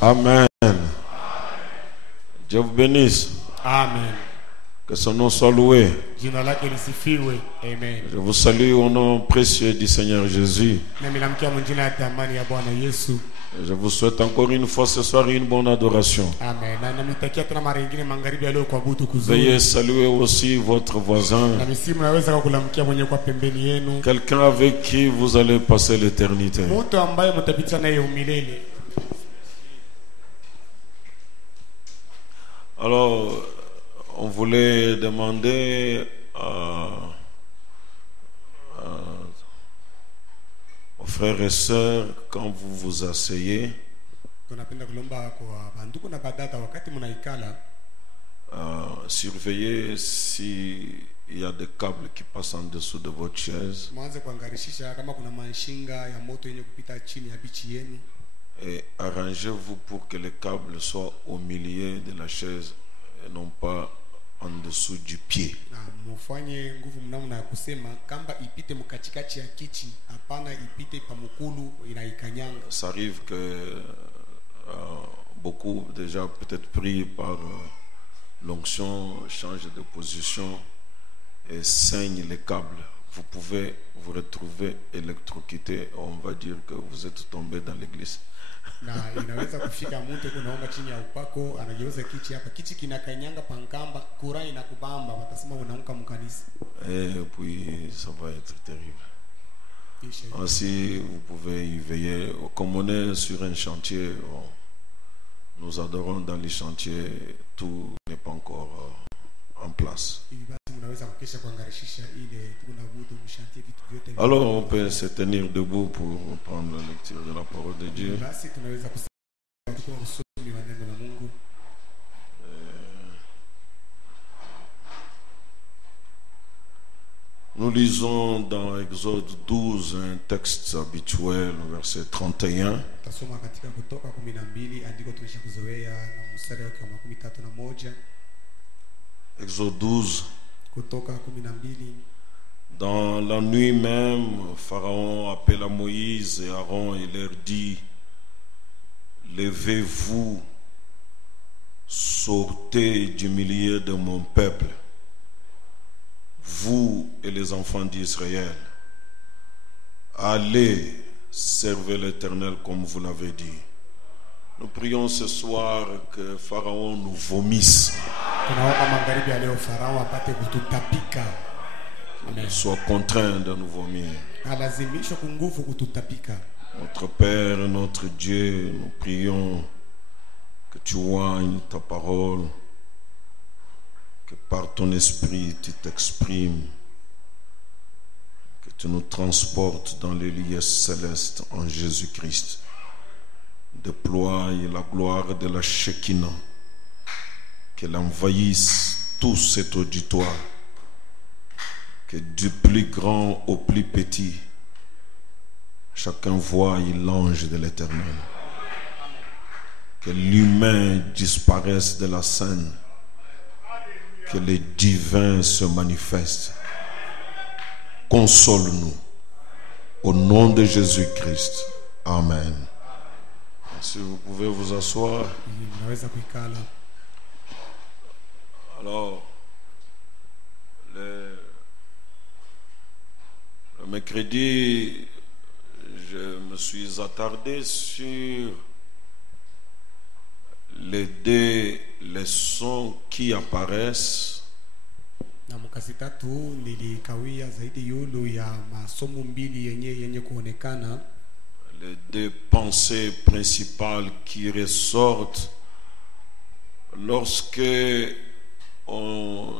Amen. Dieu vous bénisse. Amen. Que son nom soit loué. Jina lake lisifiwe. Amen. Je vous salue au nom précieux du Seigneur Jésus. Nami namkia mjina ya thamani ya Bwana Yesu. Je vous souhaite encore une fois ce soir une bonne adoration. Amen. Na namitakia tena mara nyingine magharibi ya leo kuabudu kuzuri. Veuillez saluer aussi votre voisin. Na misimu naweza kukulamkia mwenye kwa pembeni yenu. Quelqu'un avec qui vous allez passer l'éternité. Mtu ambaye mtapita naye umilele. Alors, on voulait demander aux frères et sœurs, quand vous vous asseyez, surveillez s'il y a des câbles qui passent en dessous de votre chaise. Et arrangez-vous pour que les câbles soient au milieu de la chaise et non pas en dessous du pied. Ça arrive que beaucoup déjà peut-être pris par l'onction changent de position et saignent les câbles. Vous pouvez vous retrouver électrocuté, on va dire que vous êtes tombé dans l'église. Na inaweza kufika mtu kunaomba chini ya upako anageuza kiti hapa kiti kinakanyanga pankamba kura inakubamba watasema unaamka mkanisa et puis ça va être terrible. Ainsi vous pouvez y veiller. Comme on est sur un chantier, nous adorons dans les chantiers, tout n'est pas encore en place. Alors on peut se tenir debout pour prendre la lecture de la parole de Dieu. Nous lisons dans Exode 12 un texte habituel, verset 31. Exode 12. Dans la nuit même, Pharaon appela Moïse et Aaron et leur dit: levez-vous, sortez du milieu de mon peuple, vous et les enfants d'Israël. Allez, servez l'Éternel comme vous l'avez dit. Nous prions ce soir que Pharaon nous vomisse. Qu'il soit contraint de nous vomir. Notre Père, notre Dieu, nous prions que tu oignes ta parole, que par ton esprit tu t'exprimes, que tu nous transportes dans les lieux célestes en Jésus-Christ. Déploie la gloire de la Shekinah, qu'elle envahisse tout cet auditoire, que du plus grand au plus petit, chacun voie l'ange de l'Éternel. Que l'humain disparaisse de la scène, que le divin se manifeste. Console-nous. Au nom de Jésus-Christ. Amen. Si vous pouvez vous asseoir. Alors, le mercredi, je me suis attardé sur les deux leçons qui apparaissent les deux pensées principales qui ressortent lorsque on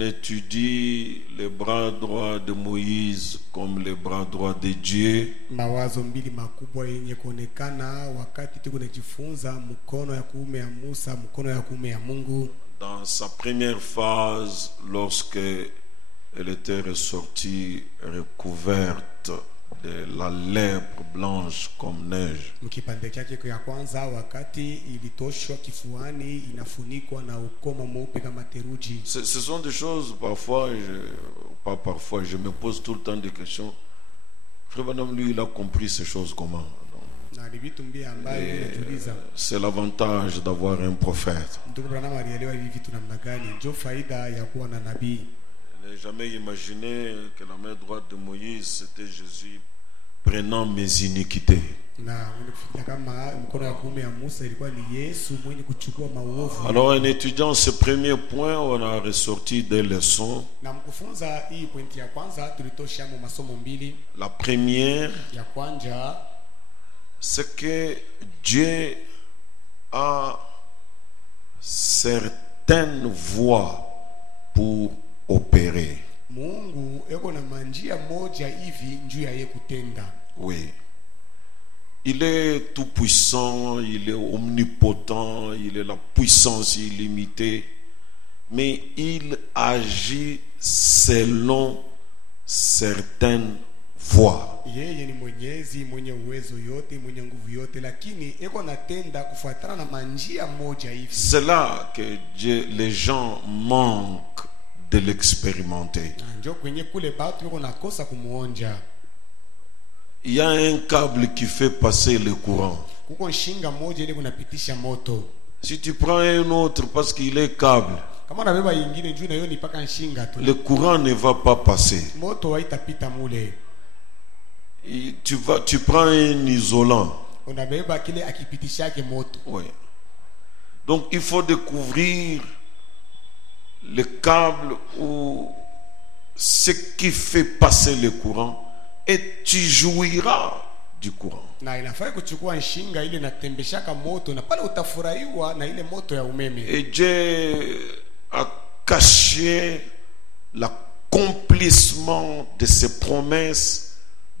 étudie les bras droits de Moïse comme les bras droits de Dieu. Mawazo mbili makubwa yenye kuonekana wakati tunajifunza mkono ya kuume ya Musa, mkono ya kuume ya Mungu. Dans sa première phase, lorsque elle était ressortie recouverte de la lèpre blanche comme neige. Mkipande chake ya kwanza wakati ilitoshwa kifuani inafunikwa na ukoma mweupe kama theluji. Ce sont des choses parfois je me pose tout le temps des questions. Frère Branham, lui, il a compris ces choses comment? Na ni vitu mbili ambayo inajuliza. C'est l'avantage d'avoir un prophète. Ndugu Branham alielewa hivi vitu namna gani? Ndio faida ya kuwa na nabii. Je n'ai jamais imaginé que la main droite de Moïse c'était Jésus prenant mes iniquités. Na unafikiria kama mkono wa kuume ya Musa ilikuwa ni Yesu mwenye kuchukua maovu. Alors en étudiant ce premier point, on a ressorti des leçons. Na mkufunza hii pointi ya kwanza tulitosha masomo mbili. La première, ya kwanza c'est que Dieu a certaines voies pour opérer. Mungu eko na manjia moja hivi njuu ya yeye kutenda. Oui. Il est tout puissant, il est omnipotent, il est la puissance illimitée, mais il agit selon certaines voies. Yeye ni mwenyezi, mwenye uwezo yote, mwenye nguvu yote, lakini eko natenda kufuatana na manjia moja hivi. C'est là que les gens manquent de l'expérimenter. Ndio kwenye kule batu eko nakosa kumuonja. Il y a un câble qui fait passer le courant. Kuko nshinga moja ile kunapitisha moto. Si tu prends un autre parce qu'il est câble, kama unabeba nyingine juu na hiyo ni paka nshinga tu, le courant ne va pas passer. Moto haitapita mule. Tu prends un isolant. Unabeba kile akipitishake moto. Oui. Donc il faut découvrir le câble ou ce qui fait passer le courant. Et tu jouiras du courant. Na inafaa kuchukua nshinga ile natembeshaka moto na pale utafurahiwa na ile moto ya umeme. Et Dieu a caché l'accomplissement de ses promesses,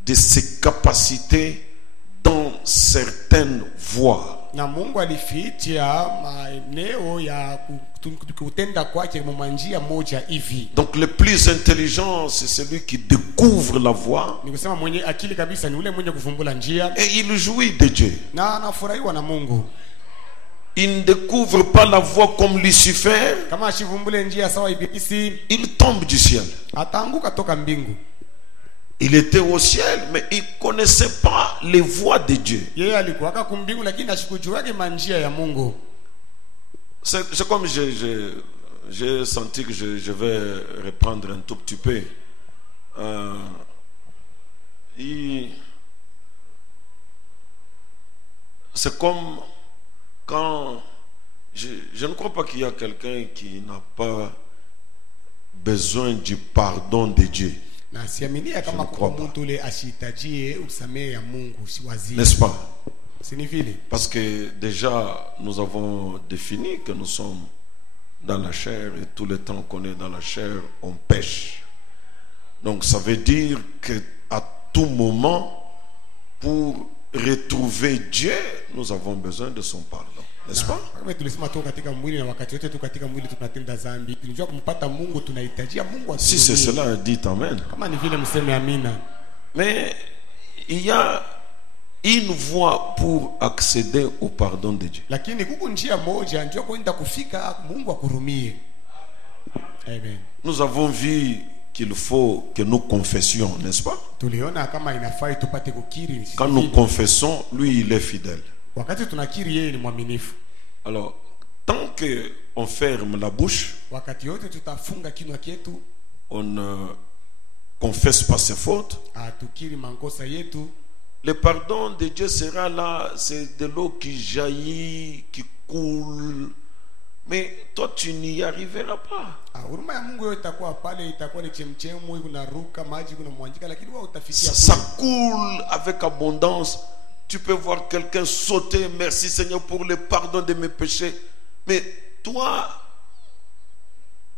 de ses capacités dans certaines voies. Na Mungu alificha maeneo ya kutenda kwake mmanjia moja hivi. Donc le plus intelligent c'est celui qui découvre la voie. Ni kusema mwenye akili kabisa ni ule mwenye kuvumbula njia. Et il jouit de Dieu. Na anafurahiwa na Mungu. Il ne découvre pas la voie comme Lucifer. Kama ashivumbule njia sawa ibilisi, il tombe du ciel. Ataanguka toka mbingu. Il était au ciel, mais il ne connaissait pas les voies de Dieu. C'est comme j'ai senti que je vais reprendre un tout petit peu. C'est comme quand... Je ne crois pas qu'il y a quelqu'un qui n'a pas besoin du pardon de Dieu. N'est-ce pas? Parce que déjà nous avons défini que nous sommes dans la chair et tout le temps qu'on est dans la chair on pêche. Donc ça veut dire que à tout moment pour retrouver Dieu nous avons besoin de son pardon. N'est-ce pas? Si c'est cela, dites amen. Mais il y a une voie pour accéder au pardon de Dieu. Nous avons vu qu'il faut que nous confessions, n'est-ce pas? Quand nous confessons, lui il est fidèle. Alors, tant qu'on ferme la bouche, on ne confesse pas ses fautes, le pardon de Dieu sera là, c'est de l'eau qui jaillit, qui coule. Mais toi tu n'y arriveras pas. Ça coule avec abondance. Tu peux voir quelqu'un sauter, merci Seigneur pour le pardon de mes péchés. Mais toi,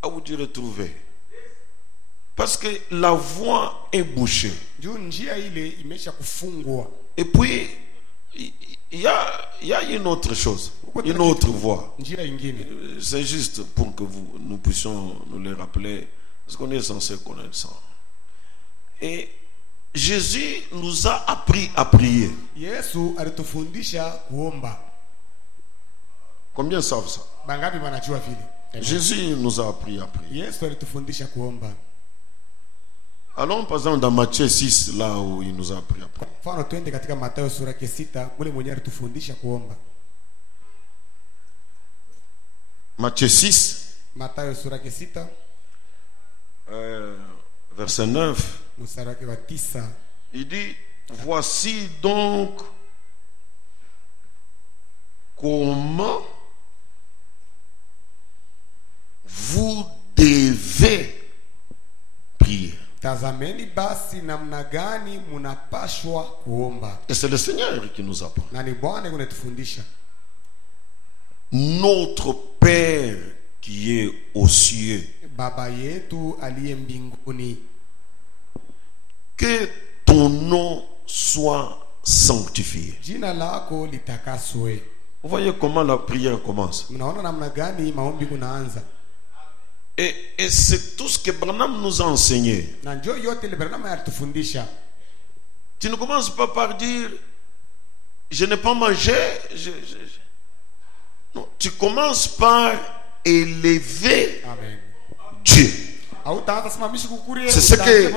à où tu retrouver? Parce que la voie est bouchée. Et puis, il y a une autre chose, une autre voie. C'est juste pour que nous puissions nous le rappeler, parce qu'on est censé connaître ça. Et Jésus nous a appris à prier. Combien savent ça? Jésus nous a appris à prier. Allons par exemple dans Matthieu 6, là où il nous a appris après. Mfano twende katika Mathayo sura ya 6, mule mwenyewe alitufundisha kuomba. Matthieu 6, Mathayo sura ya 6, verset 9. mstari wake wa 9. Il dit, voici donc comment vous devez prier. Tazameni basi namna gani munapashwa kuomba. Et c'est le Seigneur qui nous apprend. Na ni Bwana kunatufundisha. Notre Père qui est aux cieux, Baba yetu aliye mbinguni, que ton nom soit sanctifié. jina lako litakaswe. Vous voyez comment la prière commence. Mnaona namna gani maombi kunaanza. Et c'est tout ce que Branham nous a enseigné. Na njoo yote ile Branham alitufundisha. Tu ne commences pas par dire je n'ai pas mangé. Non, tu commences par élever Amen. Dieu. C'est ce que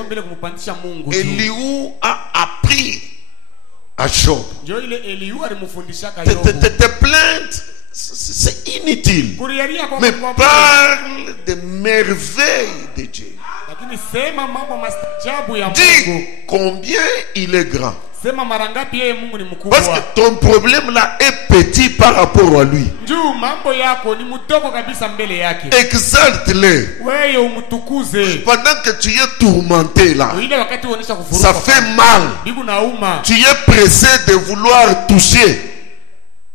Eliou a appris à Job. Tes plaintes, c'est inutile. Mais parle des merveilles de Dieu. Dis combien il est grand. Parce que ton problème là est petit par rapport à lui. Exalte-le. Pendant que tu es tourmenté là, ça fait mal. Tu es pressé de vouloir toucher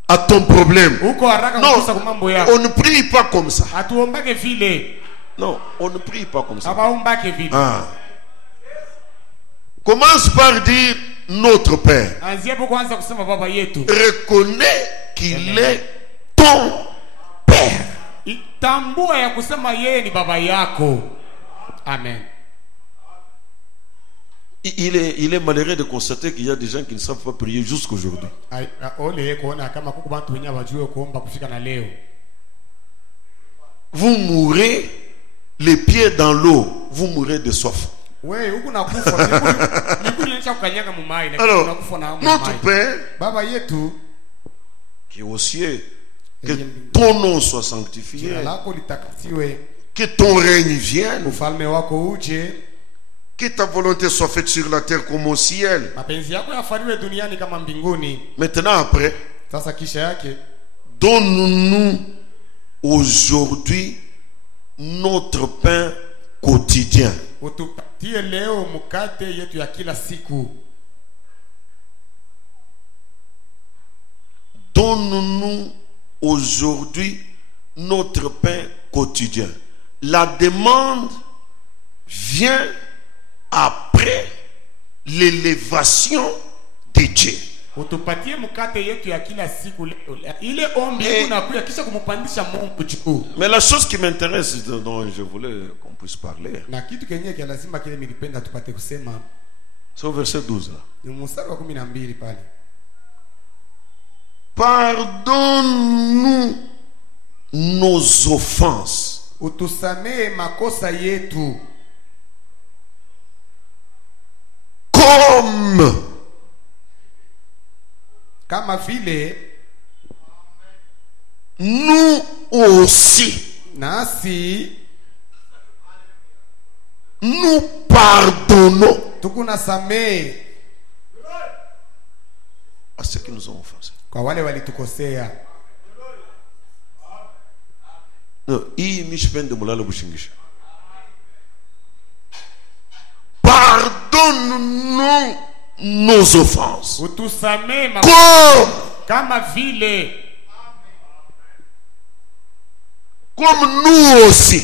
à ton problème. Non, on ne prie pas comme ça. Non, on ne prie pas comme ça. Ah. Commence par dire notre Père. Reconnais qu'il est ton Père. Amen. Il est malheureux de constater qu'il y a des gens qui ne savent pas prier jusqu'aujourd'hui. Vous mourrez les pieds dans l'eau, vous mourrez de soif. Alors, notre Père qui est aux cieux, que ton nom soit sanctifié, que ton règne vienne, que ta volonté soit faite sur la terre comme au ciel. Maintenant après, donne-nous aujourd'hui notre pain quotidien. Donne-nous aujourd'hui notre pain quotidien. La demande vient après l'élévation de Dieu. Mais la chose qui m'intéresse, dont je voulais qu'on puisse parler, c'est au verset 12 là. Pardonne-nous nos offenses, comme nous aussi nous pardonnons à ceux qui nous ont offensés. Pardonne-nous nos offenses, comme nous aussi.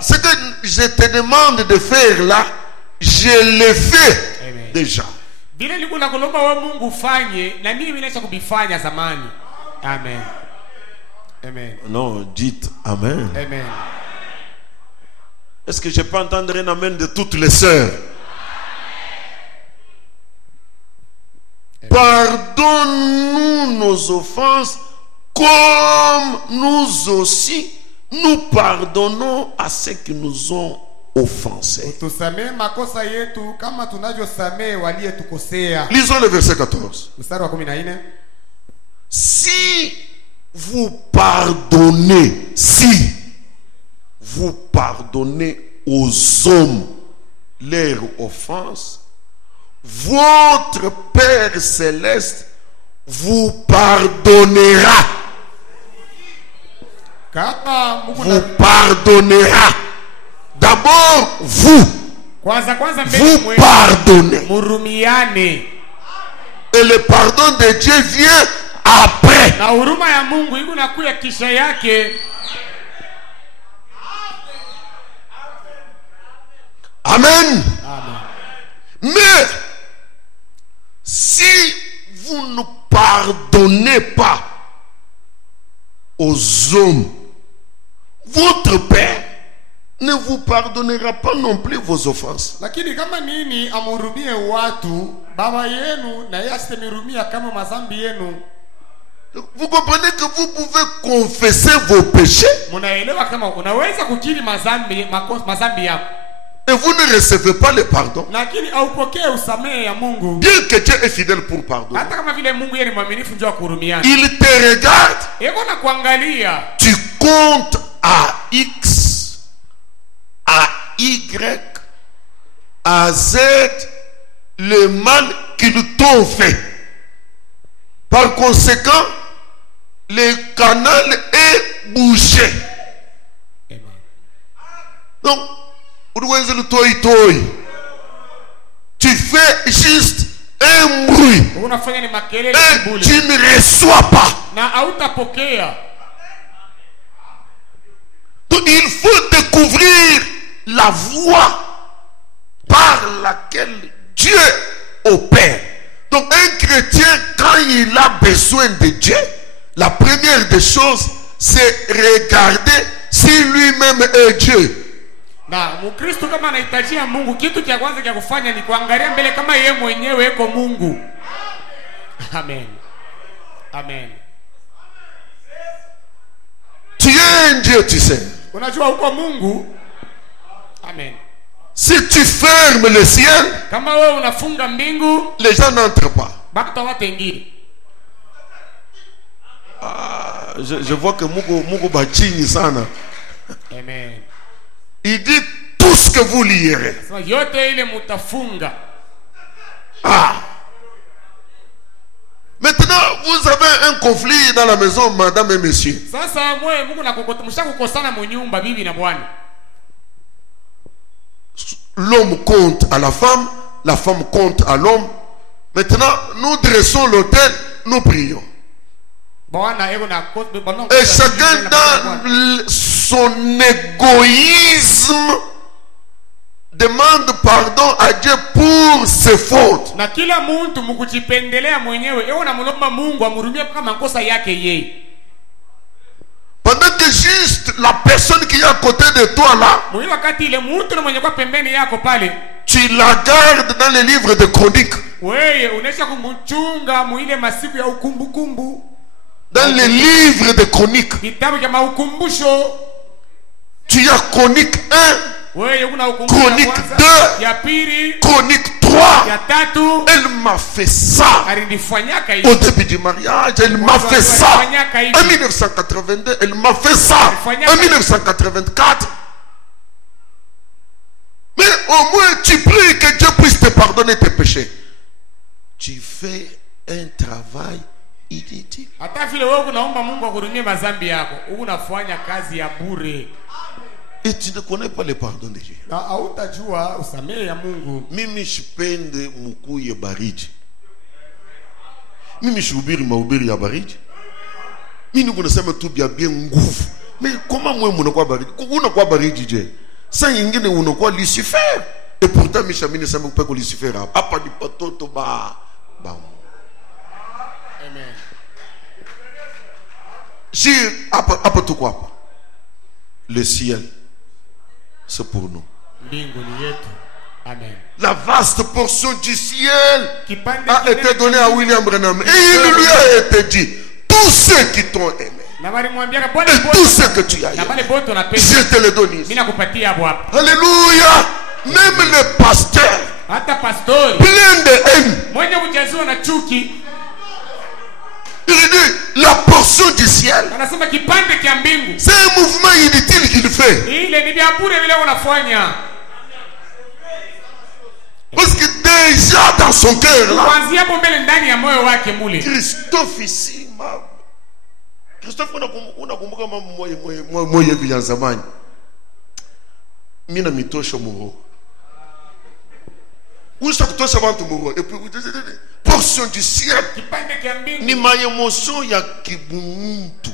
Ce que je te demande de faire là, je l'ai fait. Amen. Déjà. Amen. Amen. Non, dites Amen. Amen. Est-ce que je peux entendre un Amen de toutes les sœurs? Pardonne-nous nos offenses comme nous aussi nous pardonnons à ceux qui nous ont offensés. Tusamehe makosa yetu kama tunavyosamehe waliotukosea. Lisons le verset 14. Mstari wa 14. Si vous pardonnez, si vous pardonnez aux hommes leurs offenses, votre Père céleste vous pardonnera. Vous pardonnera. D'abord, vous pardonnez. Et le pardon de Dieu vient après. Amen. Mais si vous ne pardonnez pas aux hommes, votre Père ne vous pardonnera pas non plus vos offenses. Lakini kama nini amhurumie watu, baba yenu na yeye asimirumia kama mazambi yenu. Vous comprenez que vous pouvez confesser vos péchés. Munaelewa kama unaweza kukiri mazambi yako. Et vous ne recevez pas le pardon. Lakini haupokee usamehe ya Mungu. Bien que Dieu est fidèle pour pardonner. Hata kama vile Mungu yeye ni mwaminifu njoo kuhurumiana. Il te regarde. Yeko na kuangalia. Tu comptes à X, à Y, à Z le mal qu'ils t'ont fait. Par conséquent, le canal est bouché. Amen. Donc, tu fais juste un bruit et tu ne reçois pas. Donc il faut découvrir la voie par laquelle Dieu opère. Donc un chrétien, quand il a besoin de Dieu, la première des choses, c'est regarder si lui-même est Dieu. Na Mkristo kama anahitajia Mungu, kitu cha kwanza cha kufanya ni kuangalia mbele kama yeye mwenyewe yuko Mungu. Amen. Amen. Tu es un Dieu, tu sais. Unajua uko Mungu. Amen. Si tu fermes le ciel, kama wewe unafunga mbingu, les gens n'entrent pas. Baka wataingia. Je vois que Mungu bachini sana. Amen. Il dit tout ce que vous lirez. Maintenant, vous avez un conflit dans la maison, madame et monsieur. L'homme compte à la femme compte à l'homme. Maintenant, nous dressons l'autel, nous prions. Et chacun dans son égoïsme demande pardon à Dieu pour ses fautes. Pendant que juste la personne qui est à côté de toi là, tu la gardes dans les livres de chroniques. Dans les livres de chroniques, tu as chronique 1, chronique 2, chronique 3. Elle m'a fait ça au début du mariage. Elle m'a fait ça en 1982. Elle m'a fait ça en 1984. Mais au moins tu pries que Dieu puisse te pardonner tes péchés. Tu fais un travail inutile. Et tu ne connais pas le pardon de Dieu. Mimi shipende mukuye baridi. Mimi shubiri mahubiri ya baridi. Mimi kunasema tu bien nguvu. Mais comment moi unakuwa baridi? Unakuwa baridi je? Saa nyingine unakuwa Lucifer. Et pourtant mishamini sema upeko Lucifer hapa ni patoto ba. Amen. Si hapa tu quoi? Le ciel, c'est pour nous. Amen. La vaste portion du ciel a été donnée à William Branham. Et il lui a été dit, tous ceux qui t'ont aimé, Et tout ce que tu as, je te le donne ici. Alléluia. Même le pasteur, plein de haine, il dit la portion du ciel. C'est un mouvement inutile qu'il fait. Parce que déjà dans son cœur là, Christophe ici, Christophe, unakumbuka moi hivi ya zamani. Mimi na mitosha muro. Unataka kutosha watu muro. Et puis portion du ciel. Ni mayemotion ya kibuntu.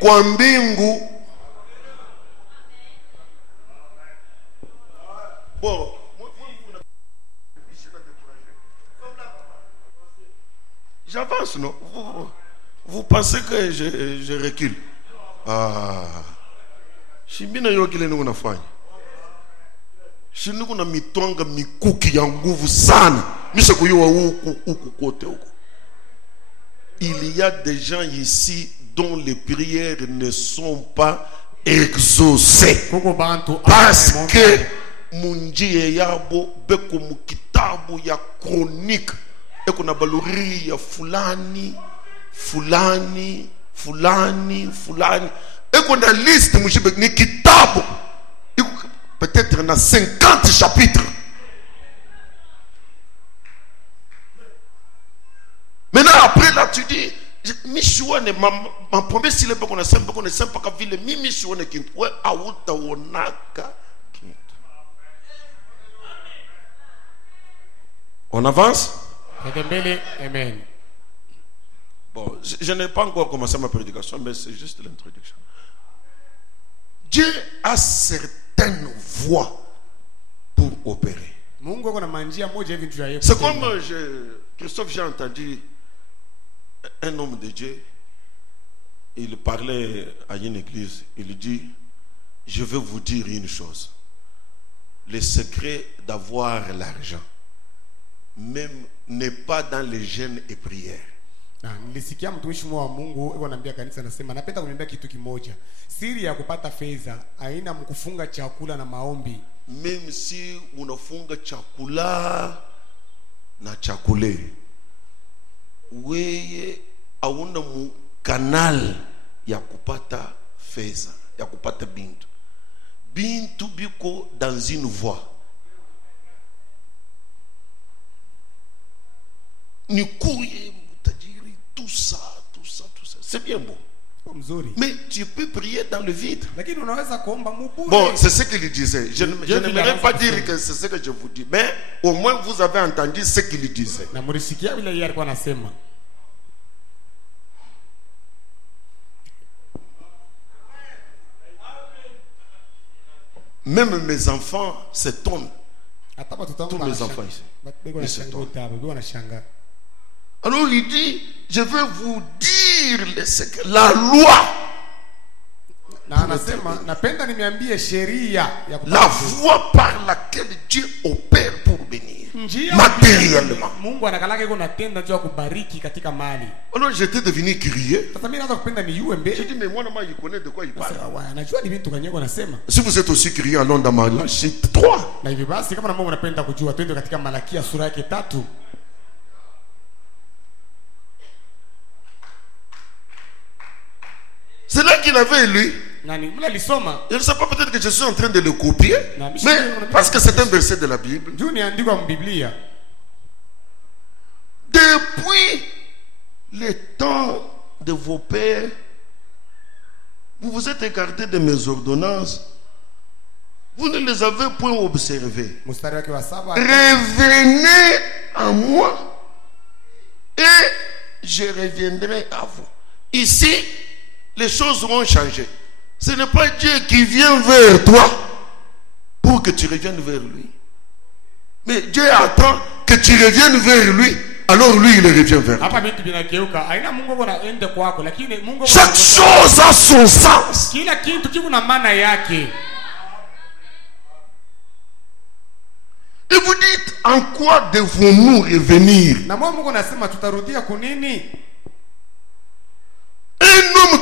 Kwa mbingu. Bon, j'avance, non? Vous pensez que je recule? Ah. Shimbina yokile ni unafanya. Shinu kuna mitwanga mikuki ya nguvu sana. Misha kuyua huku kote huku. Il y a des gens ici dont les prières ne sont pas exaucées. Parce que munjie yabo beko mukitabu ya chronique. Eko na baluri ya fulani. Et qu'on a liste ni kitabu peut-être dans 50 chapitres. Maintenant après là tu dis Michouane ma promesse s'il est pas qu'on a simple pas qu'à ville Michouane qui ouais auta onaka. On avance? Amen. Bon, je n'ai pas encore commencé ma prédication, mais c'est juste l'introduction. Dieu a certaines voies pour opérer. C'est comme Christophe, j'ai entendu un homme de Dieu, il parlait à une église, il dit, je vais vous dire une chose, le secret d'avoir l'argent, même n'est pas dans les jeûnes et prières. Nilisikia mtumishi wa Mungu eko anambia kanisa anasema napenda kuniambia kitu kimoja. Siri ya kupata fedha haina mkufunga chakula na maombi. Même si unafunga chakula na chakule. Weye hauna mu canal ya kupata fedha, ya kupata bintu. Bintu biko dans une voie. Ni courir tout ça, c'est bien beau. Mais tu peux prier dans le vide. Bon, c'est ce qu'il disait. Je n'aimerais pas dire que c'est ce que je vous dis, mais au moins vous avez entendu ce qu'il disait. Même mes enfants s'étonnent. Tous mes enfants ici. Ils s'étonnent. Alors il dit, je vais vous dire les secrets, la loi. La voie par laquelle Dieu opère pour bénir matériellement. Alors j'étais devenu curieux. J'ai dit, mais moi, il connaît de quoi il parle. Si vous êtes aussi curieux, allons dans Malachie 3. C'est là qu'il avait lu. Je ne sais pas, peut-être que je suis en train de le copier, mais parce que c'est un verset de la Bible. Depuis le temps de vos pères, vous vous êtes écartés de mes ordonnances. Vous ne les avez point observées. Revenez à moi et je reviendrai à vous. Ici, les choses vont changer. Ce n'est pas Dieu qui vient vers toi pour que tu reviennes vers lui. Mais Dieu attend que tu reviennes vers lui. Alors lui, il revient vers toi. Chaque chose a son sens. Et vous dites, en quoi devons-nous revenir? Un homme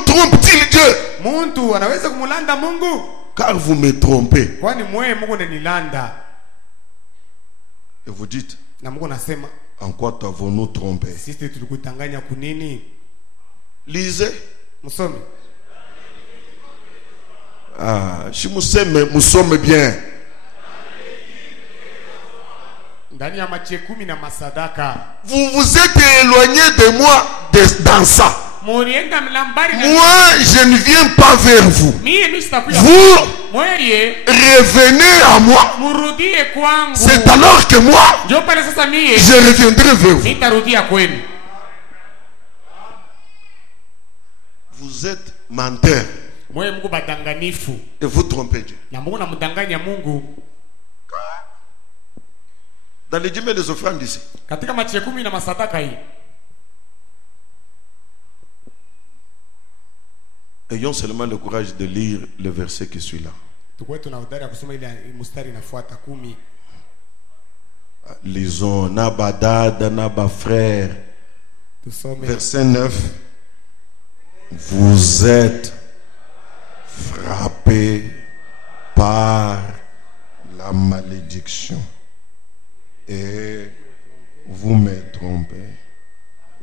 Dieu, Muntu anaweza kumulanda Mungu? car vous me trompez. Kwani mwe Mungu ananilanda. Et vous dites, Na Mungu anasema, en quoi t'avons-nous trompé? sisi tulikutanganya kunini? Lisez. Musome. Ah, si nous sommes bien. Ndani ya mache 10 na masadaka. Vous vous êtes éloigné de moi dans ça. Moi, je ne viens pas vers vous. Vous revenez à moi. C'est alors que moi, je reviendrai vers vous. Vous êtes menteur. Et vous trompez Dieu. Dans les dîmes des offrandes ici, ayons seulement le courage de lire le verset qui suit là. Lisons Nabadad, Naba frère. Verset 9. Vous êtes frappés par la malédiction. Et vous me trompez,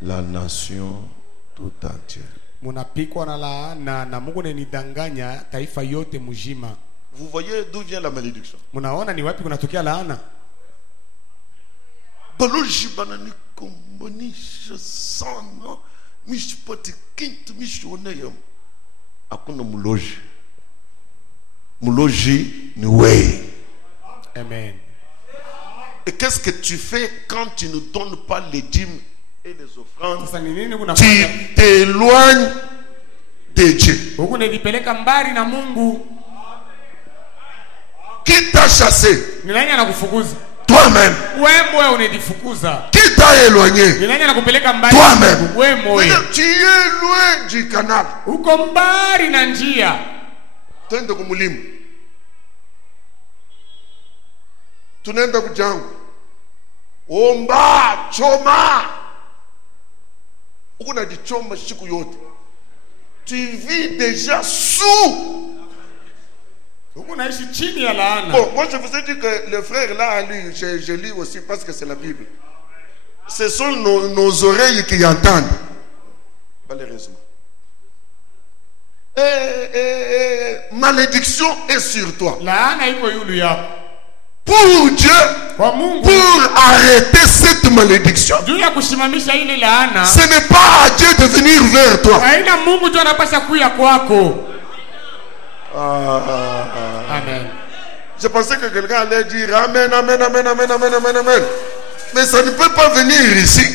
la nation tout entière. Munapikwa na laana na Mungu ananidanganya taifa yote mjima. Vous voyez d'où vient la malédiction? Munaona ni wapi kunatokea laana? Baloji banani kombonisha sana mishipati kintu mishone yam. Hakuna muloji. Muloji ni wewe. Amen. Et qu'est-ce que tu fais quand tu ne donnes pas les dîmes et les offrandes? Tu t'éloignes de Dieu. Qui t'a chassé? Toi-même. Qui t'a éloigné? Toi-même. Tu es loin du canal. Twende kumulimu. Tunaenda kujangu. Omba, choma. Ukuna jichoma siku yote. Tu vis déjà sous. Bon, moi je vous ai dit que le frère là a lu, je lis aussi parce que c'est la Bible. Ce sont nos oreilles qui entendent. Malheureusement. Malédiction est sur toi. Pour Dieu, pour arrêter cette malédiction, ce n'est pas à Dieu de venir vers toi. Amen. Je pensais que quelqu'un allait dire Amen, Amen, Amen, Amen, Amen, Amen, Amen. Mais ça ne peut pas venir ici.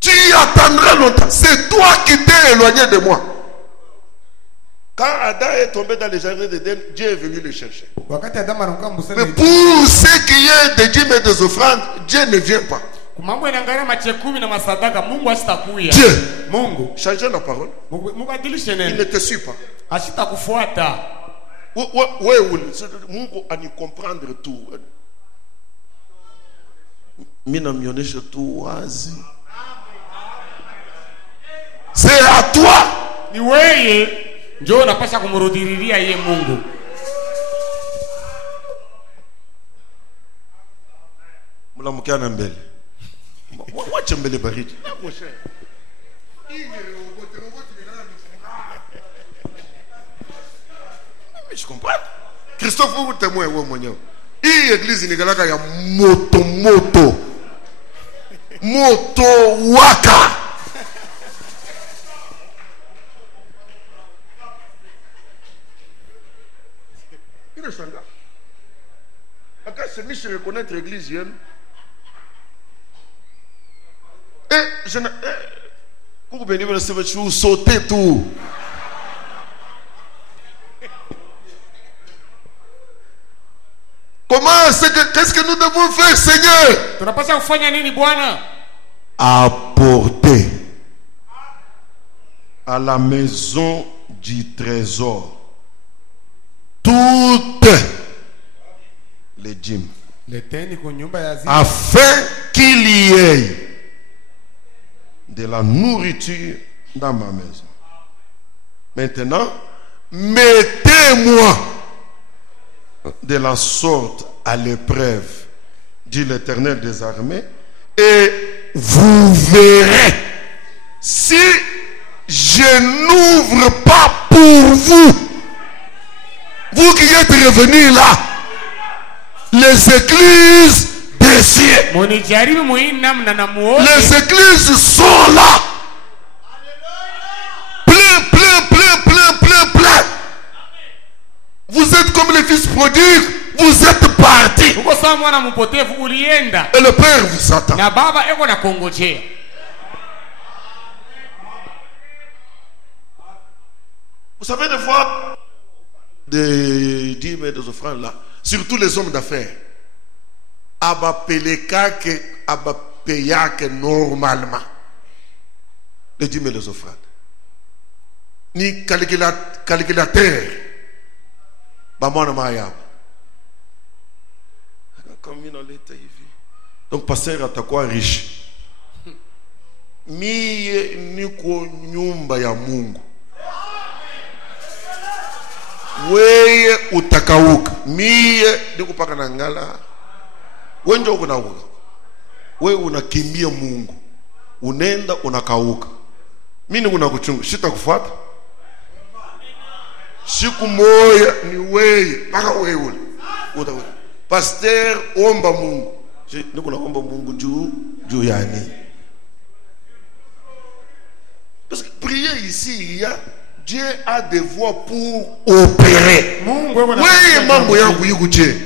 Tu y attendras longtemps. C'est toi qui t'es éloigné de moi. Quand Adam est tombé dans les jardins d'Éden, Dieu est venu le chercher. Mais pour ce qui est des dîmes et des offrandes, Dieu ne vient pas. Dieu, change la parole. Il ne te suit pas. Mungu ani comprendre tout. Mina mionesha tu wazi. C'est à toi. Ni wewe ndio unapaswa kumrudilia yeye Mungu. Mulamukiana mbele. Wacha mbele baridi. Je comprends. Christophe, vous témoin wewe mwenyewe. Hii église ni galaka ya moto waka. Il est sanga. Aka se mise reconnaître l'église hier. Je ne vous bénissez, vous sautez tout. Qu'est-ce que nous devons faire, Seigneur? Apporter à la maison du trésor toutes les dîmes, afin qu'il y ait de la nourriture dans ma maison. Maintenant, mettez-moi de la sorte à l'épreuve, dit l'Éternel des armées, et vous verrez si je n'ouvre pas pour vous. Vous qui êtes revenus là, les églises des cieux, les églises sont là. Plein. Vous êtes comme les fils prodigues, vous êtes partis. Et le Père vous attend. Vous savez, des fois, des dîmes et des offrandes là, surtout les hommes d'affaires, que normalement les dîmes et les offrandes. Ni calculateur. Donc pasteur atakuwa riche. Mie niko nyumba ya Mungu. Weye utakauka. Mie niko paka na ngala. Wenjo unauka. Wewe unakimbia Mungu. Unenda unakauka. Mimi unakuchunga. Sitakufuata. Siku moja ni wewe paka wewe. Pasteur omba Mungu. Niko naomba Mungu juu yani. Parce que prier ici, il y a Dieu a des voies pour opérer. Oui, mambo yangu yikuche.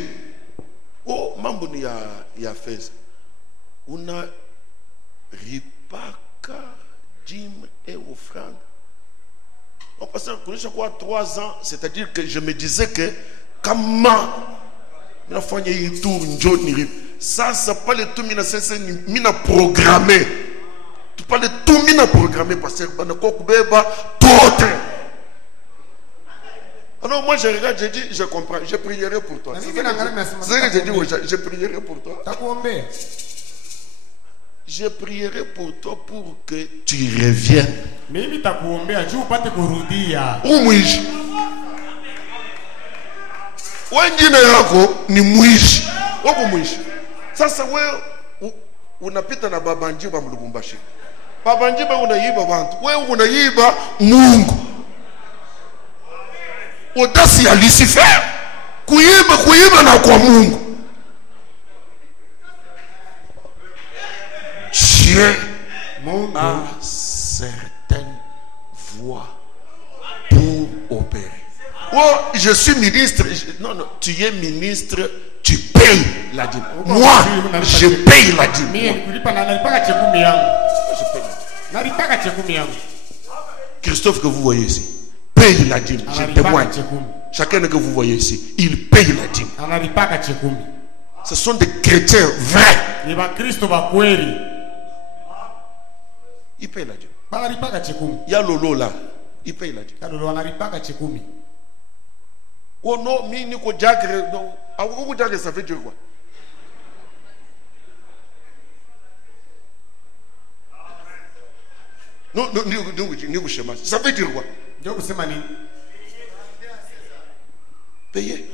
Oh, mambo ni ya fez. Una ripaka jim et offrande. On passe à connaître quoi 3 ans, c'est-à-dire que je me disais que comment mina fanya hii tour njo ni ça c'est pas le tout mina programmé. Tu parles de tout mina programmé parce que bana ko kubeba tout. Alors moi je regarde, je dis je comprends, je prierai pour toi. C'est ce que je dis, je prierai pour toi. Je prierai pour toi pour que tu reviennes. Mimi takuombea juu upate kurudia. Umwishi. Wengine yako ni mwishi. Wako mwishi. Sasa wewe unapita na baba njiba mlubumbashi. Baba njiba unaiba watu. Wewe unaiba Mungu. Odasi ya Lucifer. Kuiba na kwa Mungu. Dieu a certaines voies pour opérer. Oh, je suis ministre. Non, tu es ministre, tu payes la dîme. Moi, je paye la dîme. Christophe que vous voyez ici, paye la dîme. Je témoigne. Chacun que vous voyez ici, il paye la dîme. Ce sont des chrétiens vrais. Il paye la dîme. Il y a Lolo là. Il paye la dîme. Oh non, mi niko jagre. Non, jagre ça veut dire quoi? Non, niko chemas. Ça veut dire quoi? Payer.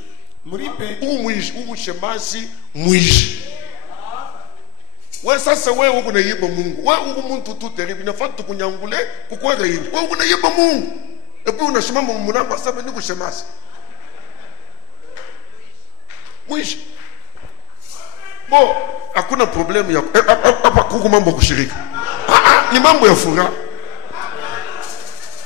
Ou chemasi mouiji. Ouais, ça c'est ouais, on connaît pas Mungu. Ouais, on monte tout terrible. Il ne faut pas qu'on y envoule. Pourquoi il? Ouais, on connaît pas Mungu. Et puis on a chemin mon moulin parce que nous qu'on chemas. Oui. Bon, hakuna problème ya. Hapa kuku mambo kushirika. Ni mambo ya furaha.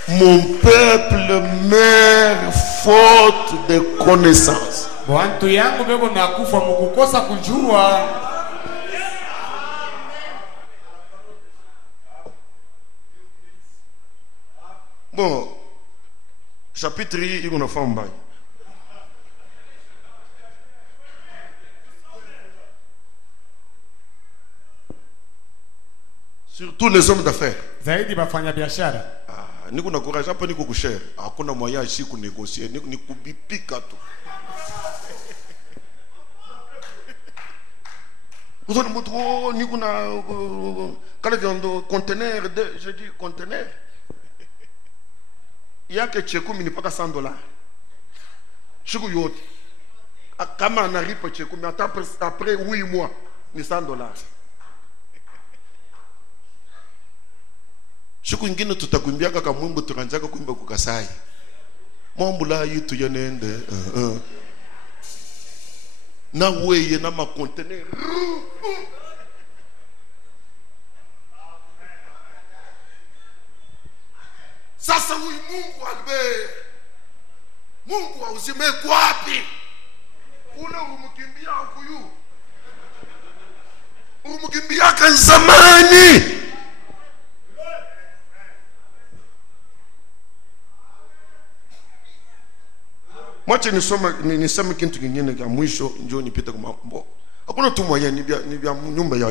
Mon peuple meurt faute de connaissance. Bantu yangu bego nakufa mukukosa kujua. Bon, chapitre il y a une femme. Surtout les hommes d'affaires. Zaidi bafanya biashara. Niko na courage hapa niko kushare. Hakuna moyen ici ku négocier, ni kubipika tu. Vous avez dit, oh, nous avons un conteneur. Je dis, conteneur. Il y a que Tchékou, mais il n'y a pas $100. Tchékou Yot. Quand on arrive à Tchékou, mais après 8 mois, il y a $100. Tchékou, il y a tout à kumbia kaka mumbo turanjaka kumba kukasai. Mwambula yitu yanende. Na weye na ma conteneur. Sasa huyu Mungu albe. Mungu ausime kwapi? Ule urumukimbia huyu. Urumukimbia kan zamani. Mwache niseme kitu kingine cha mwisho njoo nipite kwa mambo. Hakuna tu moya ni bia nyumba ya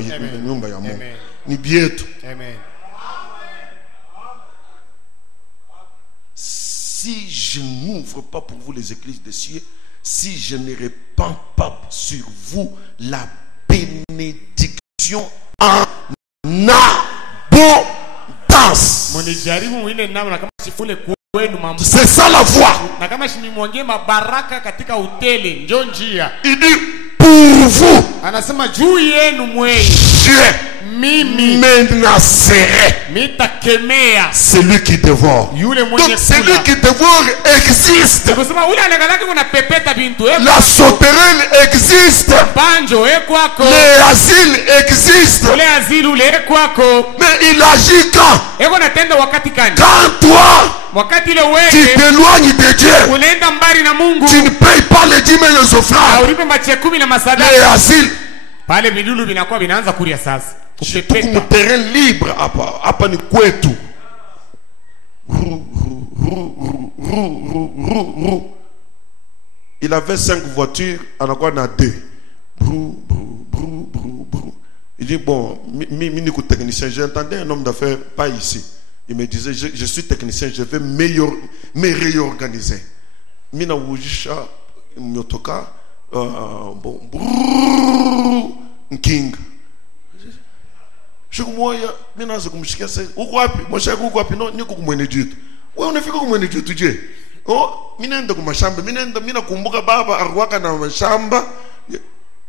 Mungu. Ni bietu. Amen. Si je n'ouvre pas pour vous les églises des cieux, si je ne répands pas sur vous la bénédiction en abondance. C'est ça la voie. Il dit pour vous. Je menacerai celui qui dévore. Donc celui qui dévore existe. La sauterelle existe. Les asiles existent. Mais il agit quand? Quand toi tu t'éloignes de Dieu, tu ne payes pas les dîmes et les offrandes. Les asiles, c'est tout comme terrain libre. Apa ni kwetu. Il avait 5 voitures, on a quoi? On a 2. Il dit bon, je technicien, j'ai entendu un homme d'affaires, pas ici. Il me disait, je suis technicien, je vais me réorganiser. Mina wujisha myotoka bon king. Je kumwaya mina za kumshikia sasa. Uko wapi? Mwashaka uko wapi? No, niko kumwene jitu. Wewe unafika kumwene jitu je? Oh, mina nenda kumashamba, mina kumbuka baba arwaka na mashamba.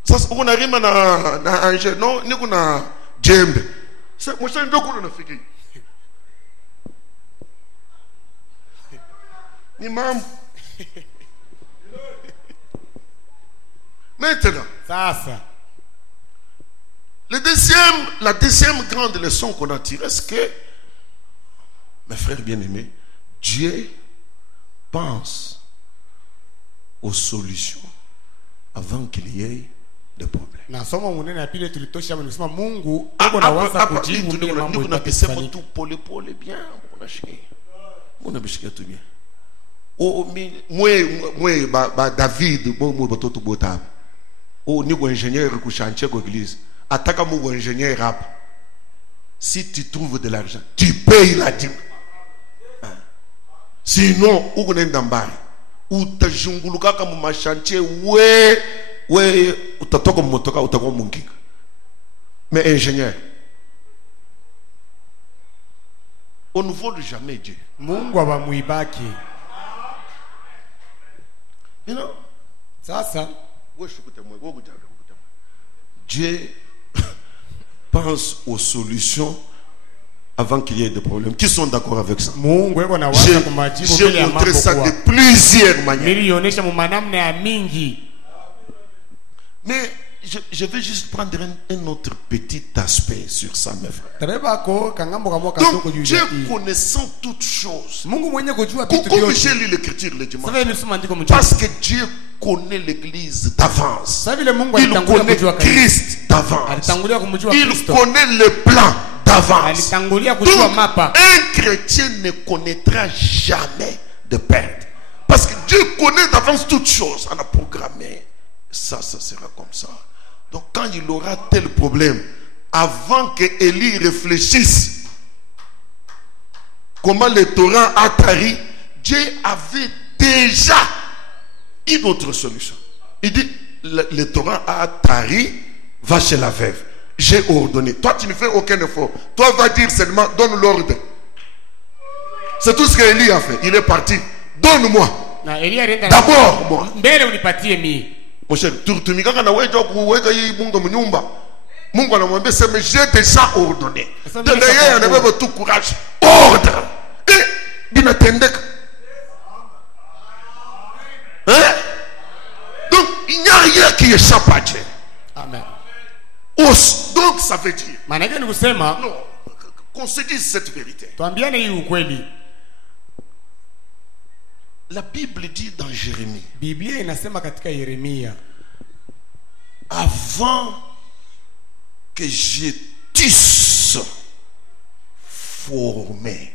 Sasa uko na rima na anje, no, niko na jembe. Sasa mwashaka ndio kuna nafiki. Ni mambo. Maintenant, la deuxième grande leçon qu'on a tirée, c'est que, mes frères bien-aimés, Dieu pense aux solutions avant qu'il y ait des problèmes. Oh, moi, David, ni ingénieur ku chantier ko église. Attaque mon ingénieur rap. Si tu trouves de l'argent, tu payes la dîme. Sinon, ou on est dans bar, ou ta junguluka comme ma chantier, ouais, ou ta toko motoka ou ta ko munki. Mais ingénieur, on ne vole jamais Dieu. Mungu abamuibaki. You know? Sasa. Dieu pense aux solutions avant qu'il y ait des problèmes. Qui sont d'accord avec ça? J'ai montré ça de plusieurs manières. Mais je vais juste prendre un autre petit aspect sur ça, mes frères. Donc, Dieu connaissant toutes choses. Comme j'ai lu l'écriture le dimanche. Parce que Dieu connaît l'église d'avance. Il connaît Christ d'avance. Il connaît le plan d'avance. Donc, un chrétien ne connaîtra jamais de perte. Parce que Dieu connaît d'avance toutes choses. On a programmé. Ça sera comme ça. Donc quand il aura tel problème, avant que Élie réfléchisse comment le torrent a tari, Dieu avait déjà une autre solution. Il dit, le torrent a tari, va chez la veuve. J'ai ordonné. Toi, tu ne fais aucun effort. Toi, va dire seulement, donne l'ordre. C'est tout ce qu'Élie a fait. Il est parti. Donne-moi. D'abord, moi. Mon cher, Mungu anamwambia sema j'ai déjà ordonné. Tena yeye anabeba tout courage. Ordre. Binatendeka. Hein? Donc il n'y a rien qui échappe à Dieu. Amen. Donc ça veut dire. Non, qu'on se dise cette vérité. La Bible dit dans Jérémie. Avant que je t'eusse formé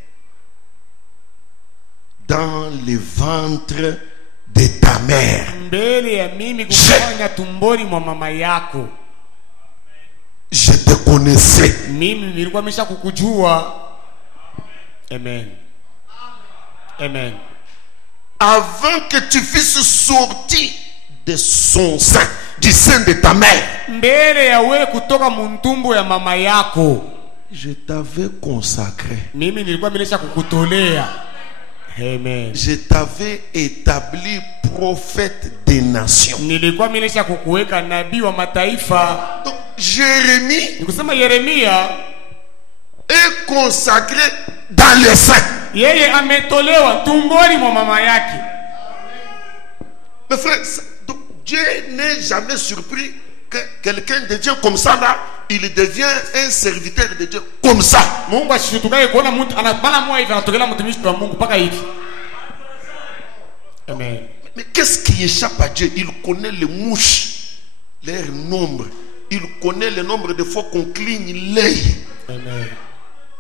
dans le ventre de ta mère, je te connaissais. Amen. Amen. Avant que tu fusses sorti de son sein, du sein de ta mère, je t'avais consacré. Amen. Je t'avais établi prophète des nations. Donc Jérémie est consacré dans le sein. Mes frères, Dieu n'est jamais surpris que quelqu'un de Dieu comme ça là, il devient un serviteur de Dieu comme ça. Amen. Mais qu'est-ce qui échappe à Dieu? Il connaît les mouches, leur nombre. Il connaît le nombre de fois qu'on cligne l'œil.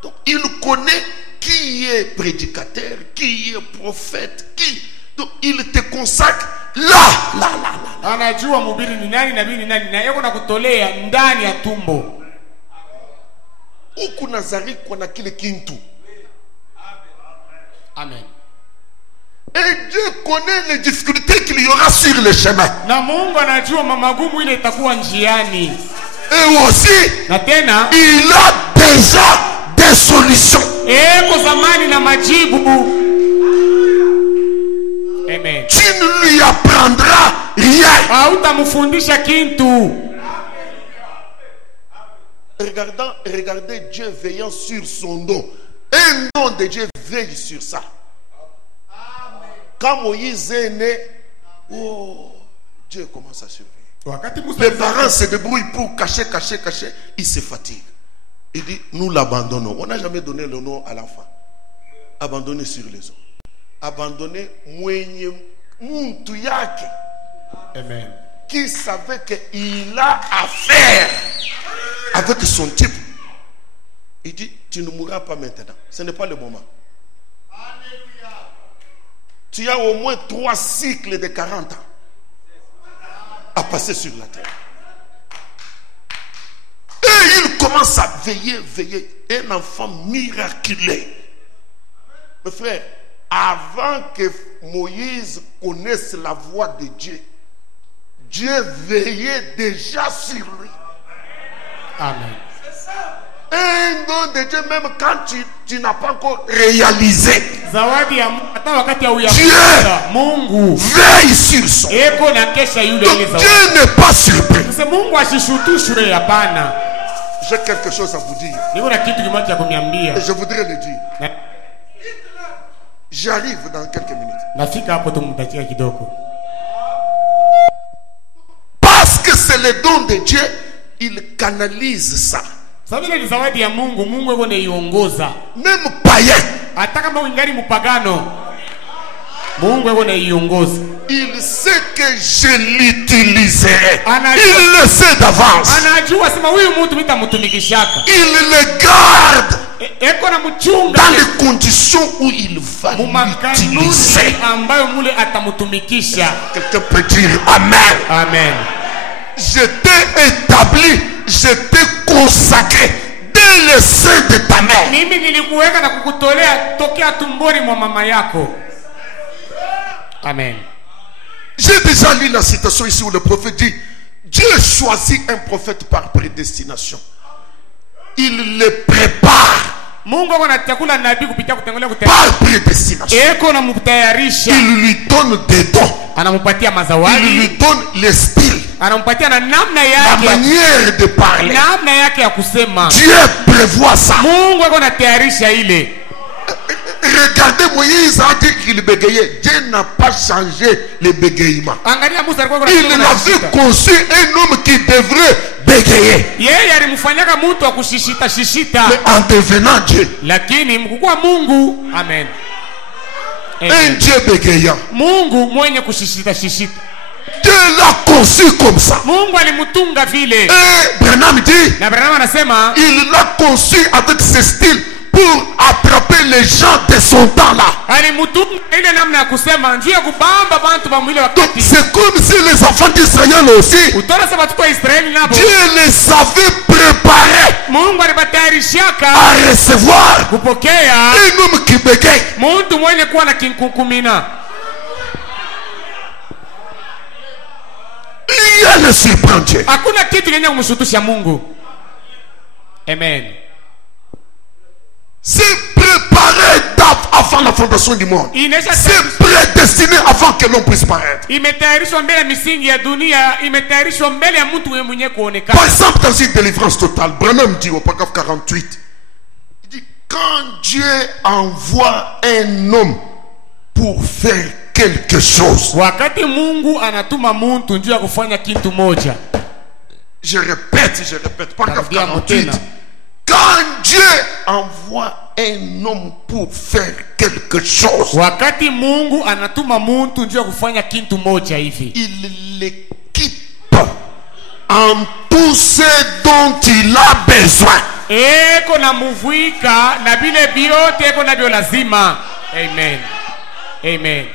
Donc il connaît qui est prédicateur, qui est prophète, qui. Donc il te consacre là. Anajua mhubiri ni nani, nabii ni nani, na yeye nakutolea ndani ya tumbo. Huku Nazari kuna kile kintu. Amen. Et Dieu connaît les difficultés qu'il y aura sur le chemin. Na Mungu anajua magumu ile itakuwa njiani. Et aussi, na tena il a déjà des solutions. Kwa zamani na majibu. Amen. Tu ne lui apprendras rien. Hautamfundisha kintu. Regardez Dieu veillant sur son don. Un don de Dieu veille sur ça. Quand Moïse est né, Dieu commence à surveiller. Les parents se débrouillent pour cacher. Ils se fatiguent. Il dit, nous l'abandonnons. On n'a jamais donné le nom à l'enfant. Abandonné sur les eaux. Abandonné mwenye muntu yake. Amen. Qui savait qu'il a affaire avec son type. Il dit, tu ne mourras pas maintenant. Ce n'est pas le moment. Tu as au moins 3 cycles de 40 ans à passer sur la terre. Et il commence à veiller. Un enfant miraculeux. Mes frères, avant que Moïse connaisse la voix de Dieu, Dieu veillait déjà sur lui. Amen. Un don de Dieu, même quand tu n'as pas encore réalisé, Dieu veille sur son. Donc Dieu n'est pas surpris. J'ai quelque chose à vous dire. Et je voudrais le dire. J'arrive dans quelques minutes. Parce que c'est le don de Dieu, il canalise ça. Même païen, il sait que je l'utiliserai. Il le sait d'avance. Il le garde dans les conditions où il va l'utiliser. Quelqu'un peut dire Amen. Amen. Je t'ai établi, je t'ai consacré dès le sein de ta mère. Amen. J'ai déjà lu la citation ici où le prophète dit, Dieu choisit un prophète par prédestination. Il le prépare Mungu anatakula nabii kupitia kutengeneza par prédestination. eko na mtayarisha. Il lui donne des dons. Anampatia Il mazawadi. lui donne les styles, Anampatia na namna la yake. manière de parler. Namna yake ya kusema. Dieu prévoit ça. Mungu anatayarisha ile. Regardez Moïse a dit qu'il bégayait. Dieu n'a pas changé le bégayement. Angalia Musa alikuwa Il avait conçu un homme qui devrait bégayer. yeye alimfanyaka mtu wa kushishita shishita. Mais en devenant Dieu, Lakini mkukua Mungu. Amen. un Dieu bégayant. Mungu mwenye kushishita shishita. Dieu l'a conçu comme ça. Mungu alimutunga vile. Et Branham dit, Na Branham anasema il l'a conçu avec ce style pour attraper les gens de son temps là. alimutunga ile namna ya kusema njoo ya kubamba bantu ba mwile Donc wakati. c'est comme si les enfants d'Israël aussi, Utona sema tuko Israeli nabo. Dieu les avait préparés Mungu alibatayarishaka à recevoir kupokea un homme qui bégaye. mtu mwenye kuwa na kinkukumina. Il ne surprend Dieu. Hakuna kitu kenye kumshutusha Mungu. Amen. C'est préparé avant la fondation du monde. Inesha C'est prédestiné avant que l'on puisse paraître. imetayarishwa mbele ya misingi ya dunia, imetayarishwa mbele ya mtu mwenye Par kuonekana. exemple, dans une délivrance totale, Branham dit au paragraphe 48, il dit, quand Dieu envoie un homme pour faire quelque chose, Wakati Mungu anatuma mtu njoo ya kufanya kitu moja. je répète, paragraphe Tarudia 48, tena. quand Dieu envoie un homme pour faire quelque chose, Wakati Mungu anatuma mtu njoo ya kufanya kitu moja hivi. il l'équipe en tout ce dont il a besoin. Eko na muvika na vile vyote eko navyo lazima. Amen. Amen.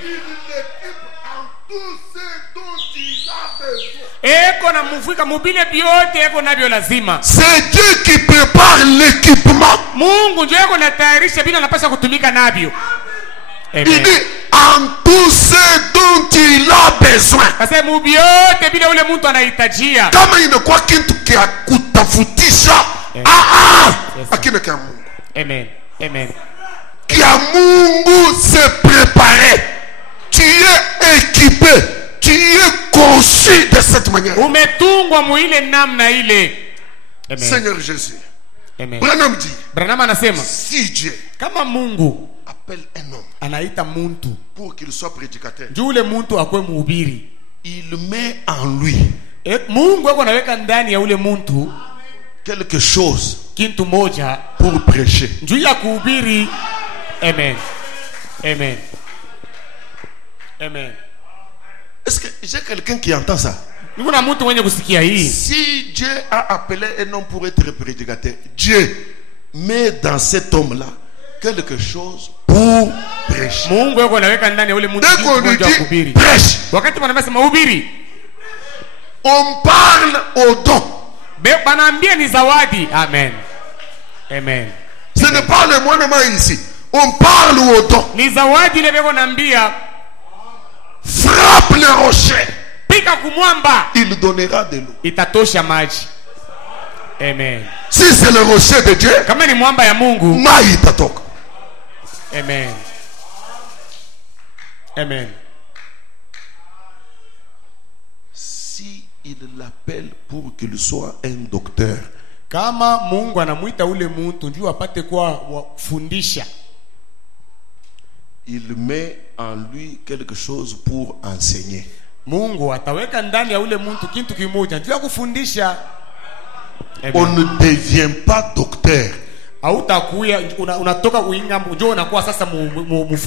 Eko na muvika mubile vyote eko navyo lazima. C'est Dieu qui prépare l'équipement. Mungu ndio eko natayarisha bila anapaswa kutumika navyo. Il Amen. dit en tout ce dont il a besoin. Kasa mubiote bila ule mtu anahitajia. Kama inakuwa kitu kia kutafutisha, Yes. akina kia Mungu. Amen. Amen. Kia Mungu se préparer. Tu es équipé, tu es conçu de cette manière. Umetungwa muile namna ile. Amen. Seigneur Jésus. Amen. Branham dit, Branham anasema si Dieu kama Mungu appelle un homme anaita muntu pour qu'il soit prédicateur, juu ule muntu akwe mhubiri, il met en lui Mungu ako naweka ndani ya ule muntu quelque chose kitu moja pour prêcher. juu ya kuhubiri. Amen. Amen. Amen. Est-ce que j'ai quelqu'un qui entend ça? Niko na mtu mwenye kusikia hii. Si Dieu a appelé un homme pour être prédicateur, Dieu met dans cet homme-là quelque chose pour prêcher. Mungu ako naweka ndani ya ule muntu Dès kitu qu'on lui moja ya dit kuhubiri. prêche, Wakati wanasema hubiri, on parle au don. banaambia ni zawadi. Amen. Amen. Ce n'est pas le monument ici. On parle au don. Ni zawadi ile beko naambia Frappe le rocher, pika kumwamba il donnera de l'eau. itatosha maji. Amen. Si c'est le rocher de Dieu, Kama ni mwamba ya Mungu. maji itatoka. Amen. Amen. Si il l'appelle pour qu'il soit un docteur, Kama Mungu anamuita ule muntu njoo apate kwa kufundisha, il met en lui quelque chose pour enseigner. Mungu ataweka ndani ya ule muntu kitu kimoja njoo kufundisha. On ne devient pas docteur. Hautakuya unatoka kuinga njoo unakuwa sasa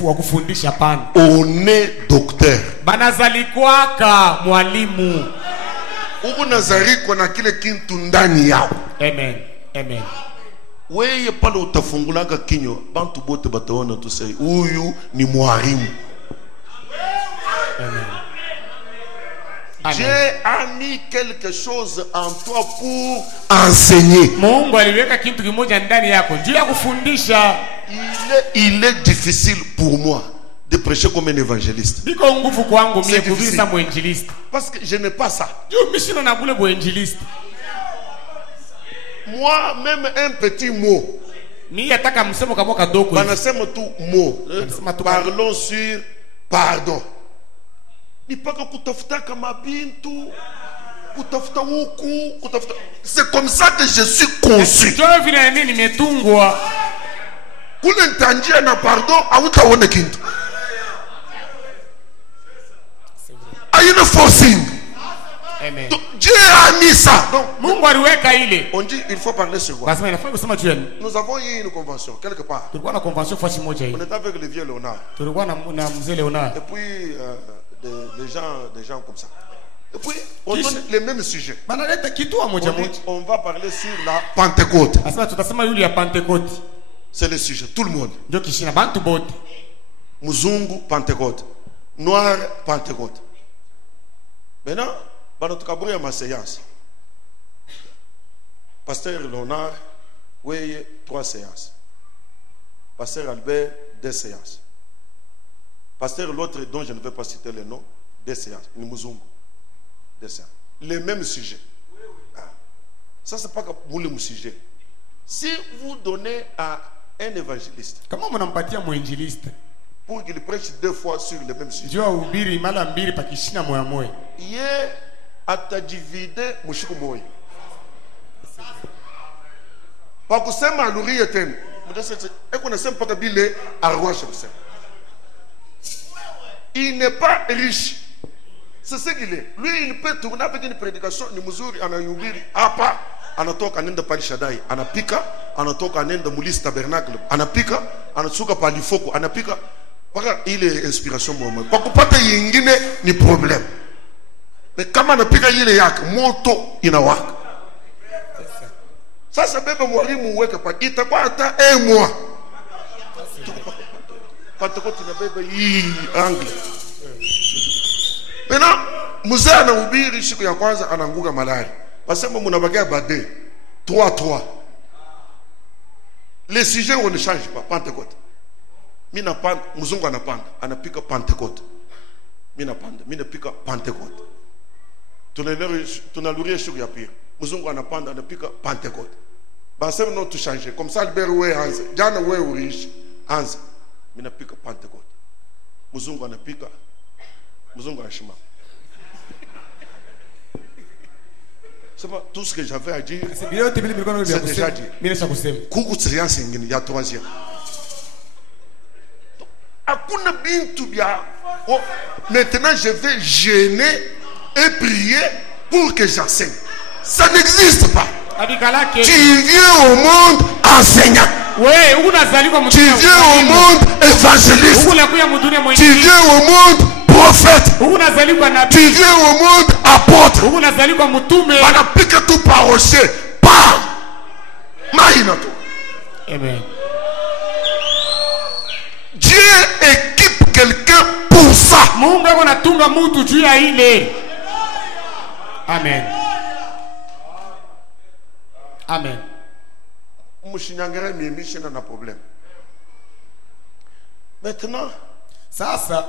wa kufundisha pana. On est docteur. Banazalikwaka mwalimu. Uko nazarikwa na kile kintu ndani yao. Amen. Amen. Wewe pale utafungulanga kinywa, bantu bote bataona tu say huyu ni mwalimu. Amen. Dieu a mis quelque chose en toi pour enseigner. Mungu aliweka kitu kimoja ndani yako njoo ya kufundisha. Il est difficile pour moi de prêcher comme un évangéliste. Biko nguvu kwangu C'est mie difficile. kuvisa muinjilisti. Parce que je n'ai pas ça. Juu mishino na bule muinjilisti. Moi, même un petit mot. Mie ataka msemo kama kadogo. Banasema tu mot. Banasema tu Parlons sur pardon. Ni paka kutafuta kama bintu. Kutafuta huku. Kutafuta. C'est comme ça que je suis conçu. Juu vile mimi nimetungwa. Kule ntanjia na pardon, hautaona kintu. Ayuna forcing. Amen. Donc, Dieu a mis ça. Donc, Mungu aliweka ile. on dit il faut parler sur quoi. Kasema inafaa kusema juu ya nini? Nous avons eu une convention quelque part. Tulikuwa na convention fasi moja On hii. était avec le vieux Léonard. Tulikuwa na mzee Leonard. Et puis des gens comme ça. Et puis on donne les mêmes sujets. Banaleta kitu moja moja. On va parler sur la Pentecôte. Asema tutasema yule ya Pentecote. C'est le sujet. Tout le monde. Ndio kishina bantu bote. Muzungu Pentecôte. Noir Pentecôte. Maintenant, dans notre cabri à ma séance. Pasteur Léonard, oui, 3 séances. Pasteur Albert, 2 séances. Pasteur l'autre dont je ne vais pas citer le nom, 2 séances. Muzungu. 2 séances. Les mêmes sujets. Ça, c'est pas pour le sujet. Si vous donnez à un évangéliste Kama mnampatia muinjilisti pour qu'il prêche 2 fois sur le même sujet, jua ubiri mara mbili pakishina moya moya. ye atajivide mushiku moyo. Kwa kusema alurie tena. Mtasema eko nasema mpaka bile arwashe kusema. Il n'est pas riche. C'est ce qu'il est. Lui il peut tourner avec une prédication ni mzuri anayubiri hapa anatoka nenda pale Shaddai anapika anatoka nenda Mulisi Tabernacle anapika anasuka pale Foko anapika mpaka ile inspiration mwa. Kwa kupata yingine ni problem. Mais kama anapika ile yake moto inawaka. Sasa bebe mwalimu uweke pa itakuwa hata mois. Pentecote na bebe hii angle. Maintenant mzee anahubiri siku ya kwanza anaanguka malaria. Wasema mnabakia bade 3-3. Les sujets on ne change pas. Pentecôte. Mina panda mzungu anapanda anapika Pentecôte. Mina panda mina pika Pentecôte. Tunaluria siku ya pili. Mzungu anapanda anapika Pentecôte. Basema non tu changer. Comme ça Albert we anza. Jana we urishi anza. Mina pika Pentecôte. Mzungu anapika. Mzungu anashima. C'est pas tout ce que j'avais à dire. C'est déjà dit. Kuku séance ingine ya 3e. Akuna bintu bia. Oh, maintenant je vais jeûner et prier pour que j'enseigne. Ça n'existe pas. Tu viens au monde enseignant. Tu viens au monde évangéliste. Tu viens au monde prophète. Tu viens au monde apôtre. Banapika tout par rocher. Pas. Mahinato. Amen. Dieu équipe quelqu'un pour ça. Amen. Amen. Mushinyangere mimi n'a problème. Maintenant, sasa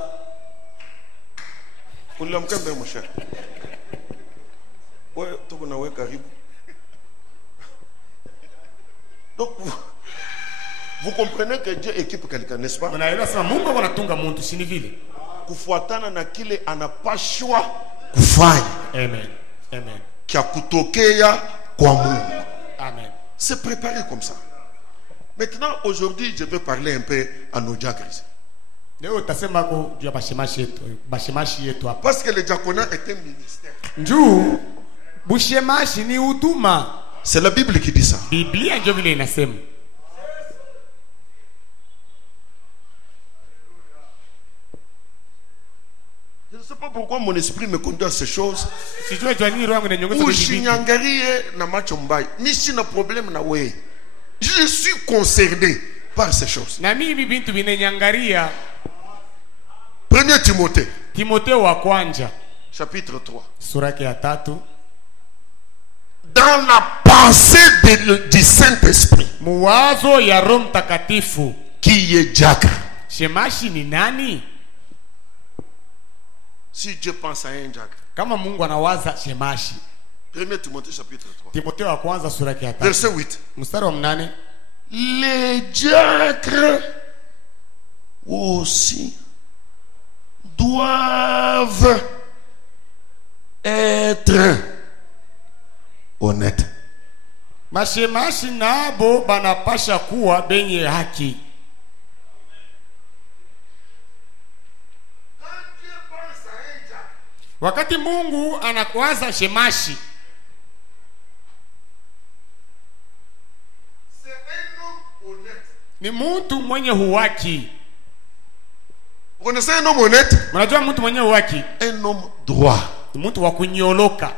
uliamkembe mon cher. Ouais, tuko na wewe karibu. Donc vous comprenez que Dieu équipe quelqu'un, n'est-ce pas? Mnaelewa sasa Mungu anatunga mtu si ni vile. Kufuatana na kile anapashwa kufanya. Amen. Amen. Kia kutokea kwa Mungu. Amen. C'est préparé comme ça. Maintenant, aujourd'hui, je vais parler un peu à nos diacres. Parce que le diaconat est un ministère. C'est la Bible qui dit ça. Je ne sais pas pourquoi mon esprit me conduit à ces choses. Je suis concerné par ces choses. 1 Timothée. Chapitre 3. Dans la pensée du Saint-Esprit. Qui est diacre. Shemashi ni nani? Si Dieu pense à un diacre. Kama Mungu anawaza shemashi. 1 Timothée chapitre 3. Timotheo wa kwanza sura ya 3. Verset 8. Mstari wa 8. Les diacres aussi doivent être honnêtes. Mashemashi nabo banapasha kuwa benye haki. Wakati Mungu anakuwaza shemashi, ni mtu mwenye huwaki. Vous connaissez un homme honnête? Mnajua mtu mwenye huwaki? Un homme droit. Ni mtu wa kunyoloka.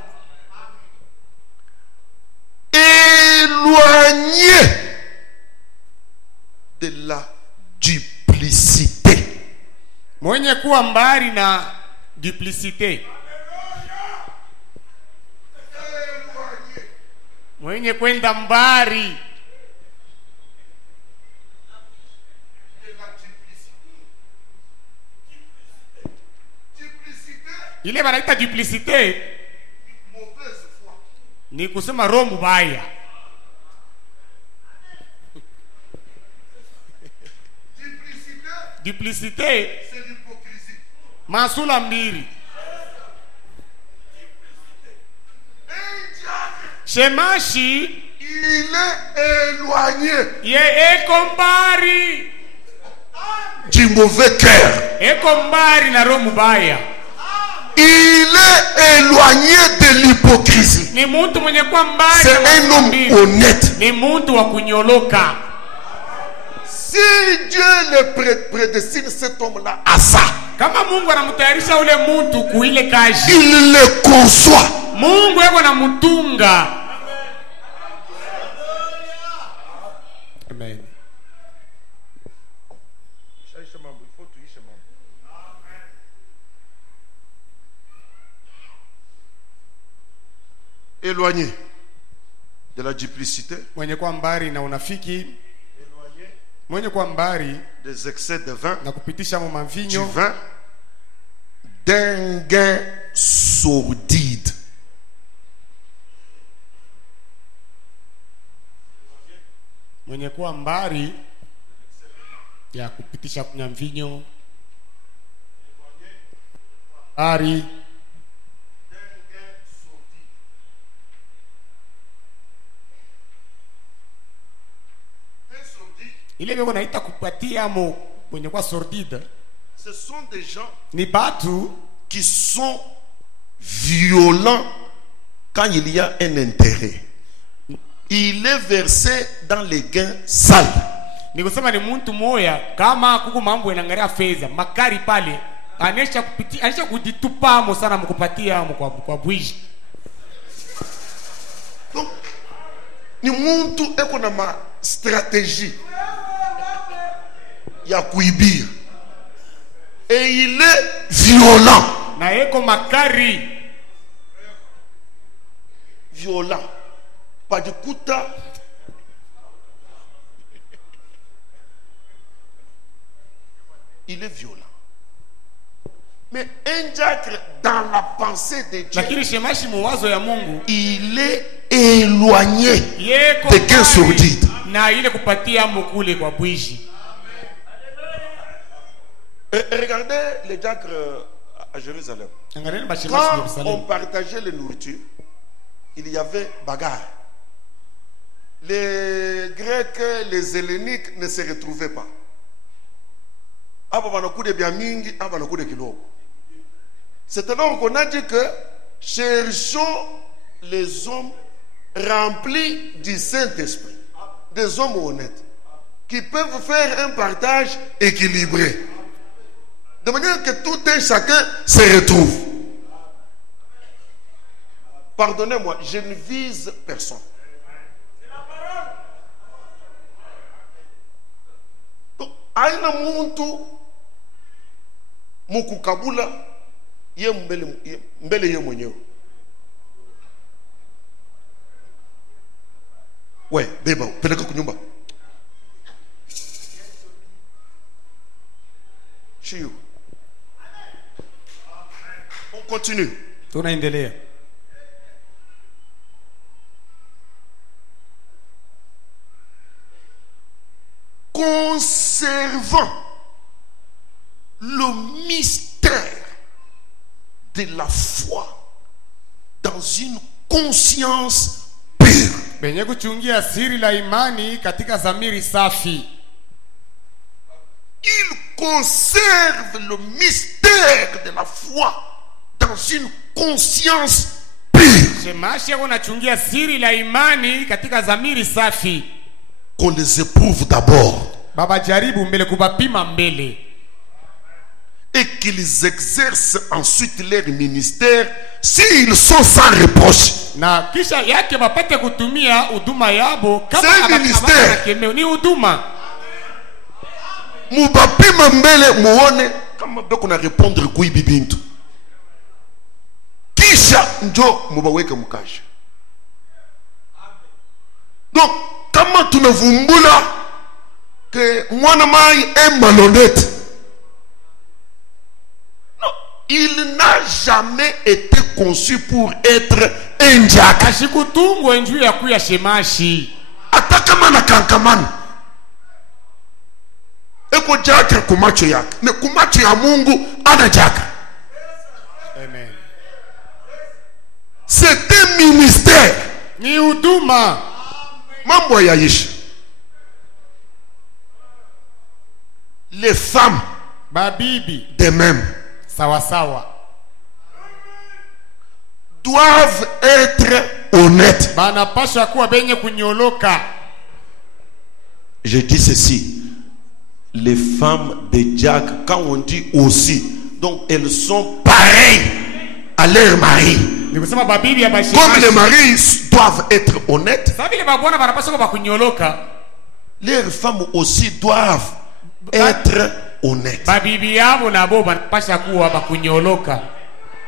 Éloigné de la duplicité. Mwenye kuwa mbali na duplicité. Mwenye kwenda mbali. Ile wanaita duplicité ni kusema roho mbaya. Duplicité C'est l'hypocrisie. masula mbili. Shemashi Il est éloigné ye eko mbali. du mauvais cœur. Eko mbali na roho mbaya. Il est éloigné de l'hypocrisie. Ni mtu mwenye kwa mbali. C'est un homme honnête. Ni mtu wa kunyoloka. Si Dieu le prédestine cet homme-là à ça, Kama Mungu anamtayarisha ule mtu kuile kazi, il le conçoit. Mungu yeye anamutunga. Amen. Éloigné de la duplicité, Mwenye kwa mbali na unafiki, mwenye kwa mbali des excès de vin, na kupitisha du mavinyo, vin, d'un gain sordide. mwenye kwa mbali ya kupitisha kunywa mvinyo, mbali ile vile naita kupatia mo mwenye kwa sordide. Ce sont des gens Ni batu qui sont violents quand il y a un intérêt. Il est versé dans les gains sales. ni kusema ni mtu moya kama kuku mambo inaangalia fedha makari pale anesha kupitia anesha kujitupa mo sana mkupatia mo kwa bwiji. Donc, ni muntu eko na ma stratégie ya kuibia. Et il est violent. Na eko makari Violent. Pas de kuta. Il est violent. Mais un diacre dans la pensée de Dieu, lakini shemashi muwazo ya Mungu il est éloigné yeko de gains sordides. na ile kupatia mo kule kwa bwiji. Regardez les diacres à Jérusalem. Angalieni bashemashi Quand Yerusalemu. on partageait les nourritures, il y avait bagarre. Les Grecs, les Helléniques ne se retrouvaient pas. C'est alors qu'on a dit que cherchons les hommes remplis du Saint-Esprit, des hommes honnêtes, qui peuvent faire un partage équilibré, de manière que tout un chacun se retrouve. Pardonnez-moi, je ne vise personne. Donc, aina muntu mukukabula ye mbele ye mwenyewe. Ouais, beba, peleka kunyumba. On continue. Tunaendelea. Conservant le mystère de la foi dans une conscience pure. Benye kuchungia siri la imani katika zamiri safi. Il conserve le mystère de la foi dans une conscience pure. Shemashi yako nachungia siri la imani katika zamiri safi. Qu'on les éprouve d'abord. Baba jaribu mbele kubapima mbele. Et qu'ils exercent ensuite leur ministère s'ils sont sans reproche. Na kisha yake bapate kutumia huduma yabo kama ministère. Ni huduma. Mubapima mbele muone kama beko na répondre kui bibintu. Kisha njo mubaweke mukasha. Donc kama tunavumbula que mwana mai est malhonnête. Non, il n'a jamais été conçu pour être un diacre. Ashikutungwa njuu ya kuya shemashi. Atakama na kankamana. Eko diacre kumacho yake. Ne kumacho ya Mungu ana diacre. Amen. C'est un ministère. Ni huduma. Mambo ya Yesha. Les femmes babibi de même sawa doivent être honnêtes. Banapasha kuwa benye kunyoloka. Je dis ceci, les femmes de diacres, quand on dit aussi, donc elles sont pareilles à leur mari. Comme les maris doivent être honnêtes, leurs femmes aussi doivent être honnêtes.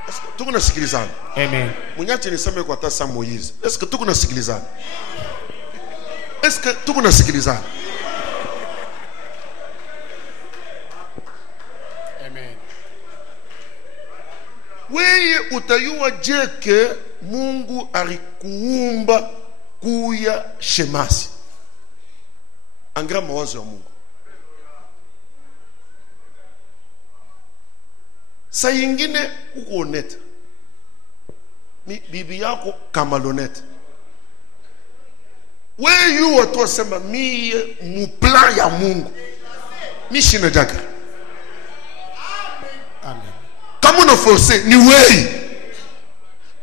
Est-ce que tuko nasikilizana? Amen. Munyache niseme kwa tasa Moïse. Est-ce que tuko nasikilizana? Est-ce que tuko nasikilizana? Amen. Wewe utayua je ke Mungu alikuumba kuya shemasi. Angra mawazo ya Mungu. Sa yingine uko honete. Bibi yako kama lonete. Wewe yu watu wasema miye mupla ya Mungu. Mishina jaga. Amen. Comme on a forcé, ni wewe.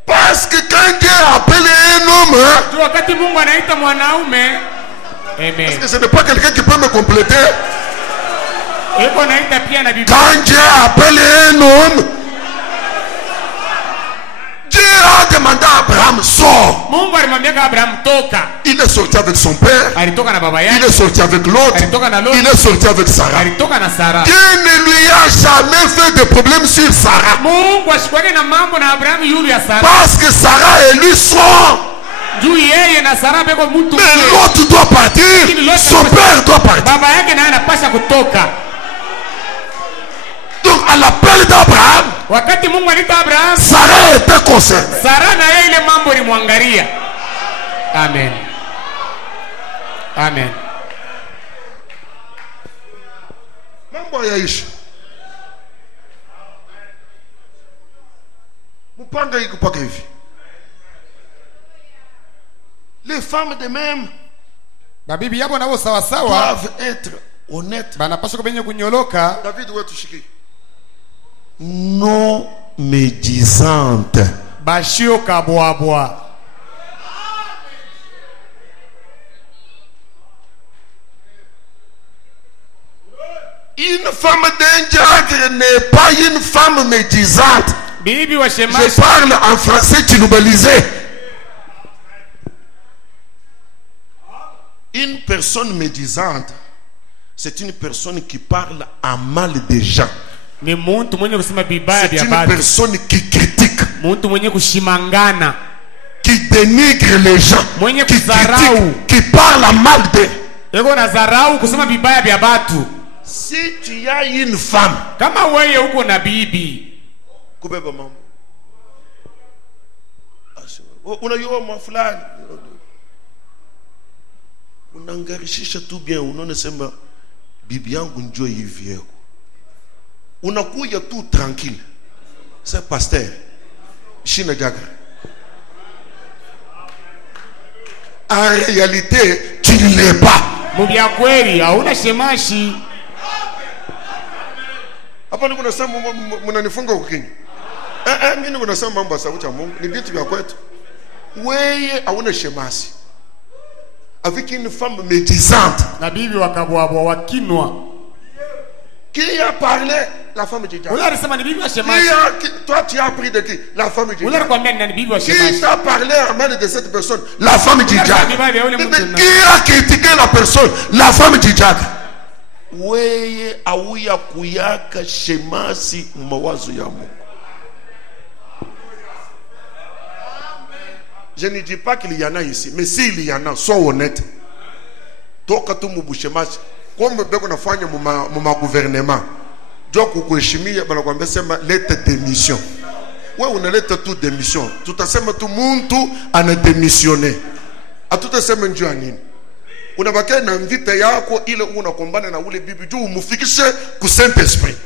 Parce que quand Dieu appelle un homme, tu wakati Mungu anaita mwanaume. Amen. Est-ce que ce n'est pas quelqu'un qui peut me compléter? Quand Dieu appelle un homme, Dieu a demandé à Abraham, sors. Il est sorti avec son père. Il est sorti avec l'autre. Il est sorti avec Sarah. Dieu ne lui a jamais fait de problème sur Sarah. Parce que Sarah et lui sont. Mais l'autre doit partir. Son père doit partir. Donc à l'appel d'Abraham, Sarah était concernée. Amen. Amen. Mambo ya Isha. Mupanga iko paka hivi. Les femmes de même doivent être honnêtes. David doit toucher. Non médisante. Bashio kabwabwa. Une femme d'un diacre n'est pas une femme médisante. Je parle en français tinoubalisé. Une personne médisante, c'est une personne qui parle en mal des gens. C'est une personne qui critique, qui dénigre les gens, qui critique, qui parle en mal d'eux. Si tu as une femme, kama wewe uko na bibi, kubeba mambo. Unajua mafulani. Unangarishisha tu bien, unaona sema bibi yangu njoo hivi yako. Unakuja tu tranquille. C'est pasteur. Shina jaga. En réalité, tu ne l'es pas. Mubia kweli hauna shemashi. Hapa niko nasema mnanifunga ukini. Mimi niko nasema mambo ya sauti ya Mungu, ni vitu vya kwetu. Wewe hauna shemasi. Avec une femme médisante. Na bibi wakabwabwa wakinwa. Qui a parlé? La femme de Dieu. Toi tu as appris de qui? La femme de Dieu. Qui t'a parlé en mal de cette personne? La femme de Dieu. Qui a critiqué la personne? La femme de Dieu. Weye awuya kuyaka shemasi mawazo ya Mungu. Je ne dis pas qu'il y en a ici, mais s'il y en a, sois honnête. Toka tu mubushemasi. Comme beko nafanya mu gouvernement. Donc kuheshimia banakwambia sema leta démission. Wewe unaleta tu démission. Tutasema tu muntu ana démissionner. Atutasema njoo nini? Unabakia na mvita yako ile unakombana na ule bibi juu umufikishe ku Saint Esprit.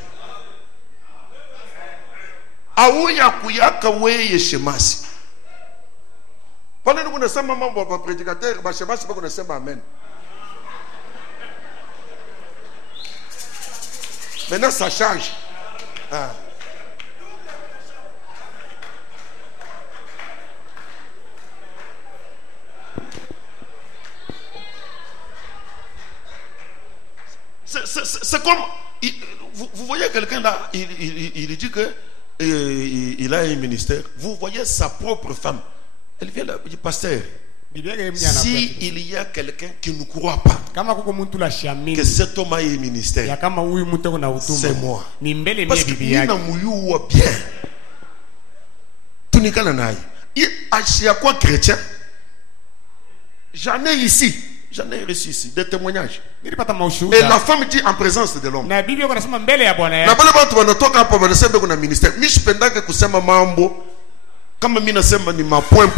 Auya kuyaka weye shemasi. Pale ndio unasema mambo ya prédicateur, ba shemasi bako unasema amen. Maintenant ça change. Ah. C'est comme vous voyez quelqu'un là, il dit que il a un ministère. Vous voyez sa propre femme. Elle vient là, il dit pasteur. Si il y a quelqu'un qui ne croit pas que cet homme a un ministère, c'est moi. Parce que il n'a mouillou bien. Tout n'est qu'à l'anaï. Il a quoi chrétien? J'en ai ici. J'en ai reçu ici des témoignages. Et la femme dit en présence de l'homme. La belle bande wanatoka hapa wanasema kuna ministère. Mimi sipendake kusema mambo kama mimi nasema ni ma point.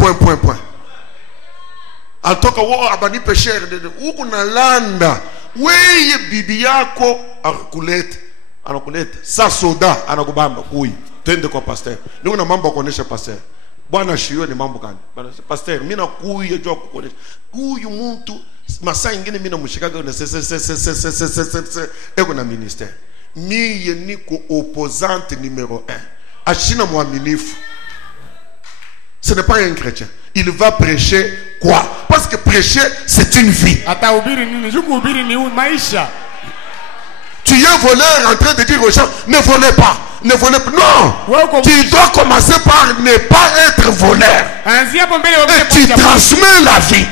Alitoka wao abani pesher huko na landa. Wewe bibi yako anakuleta. Sa soda anakubamba kui. Twende kwa pasteur. Niko na mambo kuonesha pasteur. Bwana shio ni mambo gani? Bwana pasteur mimi nakuya jua kuonesha. Huyu mtu masaa ingine mimi namshikaga na eko na ministère. Mimi niko opposante numéro 1. Ashina mwaminifu. Ce n'est pas un chrétien. Il va prêcher quoi? Parce que prêcher, c'est une vie. Tu es voleur en train de dire aux gens, ne volez pas. Ne volez pas. Non. Tu dois commencer par ne pas être voleur. Et tu transmets la vie.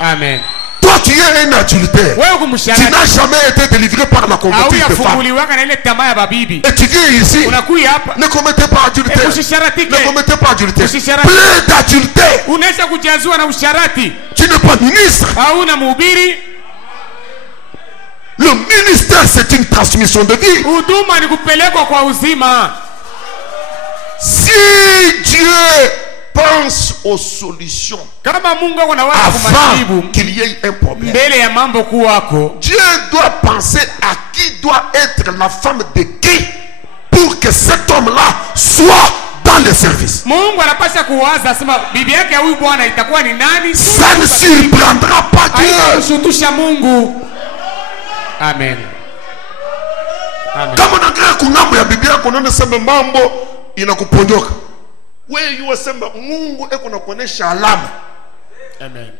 Amen. Toi, tu es un adultère. Tu n'as jamais été délivré par la convoitise de femme. Et tu viens ici. Ne commettez pas adultère. Ne commettez pas adultère. Plein d'adultère. Tu n'es pas ministre. Le ministère, c'est une transmission de vie. Si Dieu pense aux solutions avant qu'il y ait un problème, Dieu doit penser à qui doit être la femme de qui pour que cet homme-là soit dans le service. Ça ne surprendra pas Dieu. Amen. Kama unaangalia kungambo ya Biblia kunaona sema mambo inakuponyoka. Wewe yuwasema Mungu eko na kuonesha alama. Amen.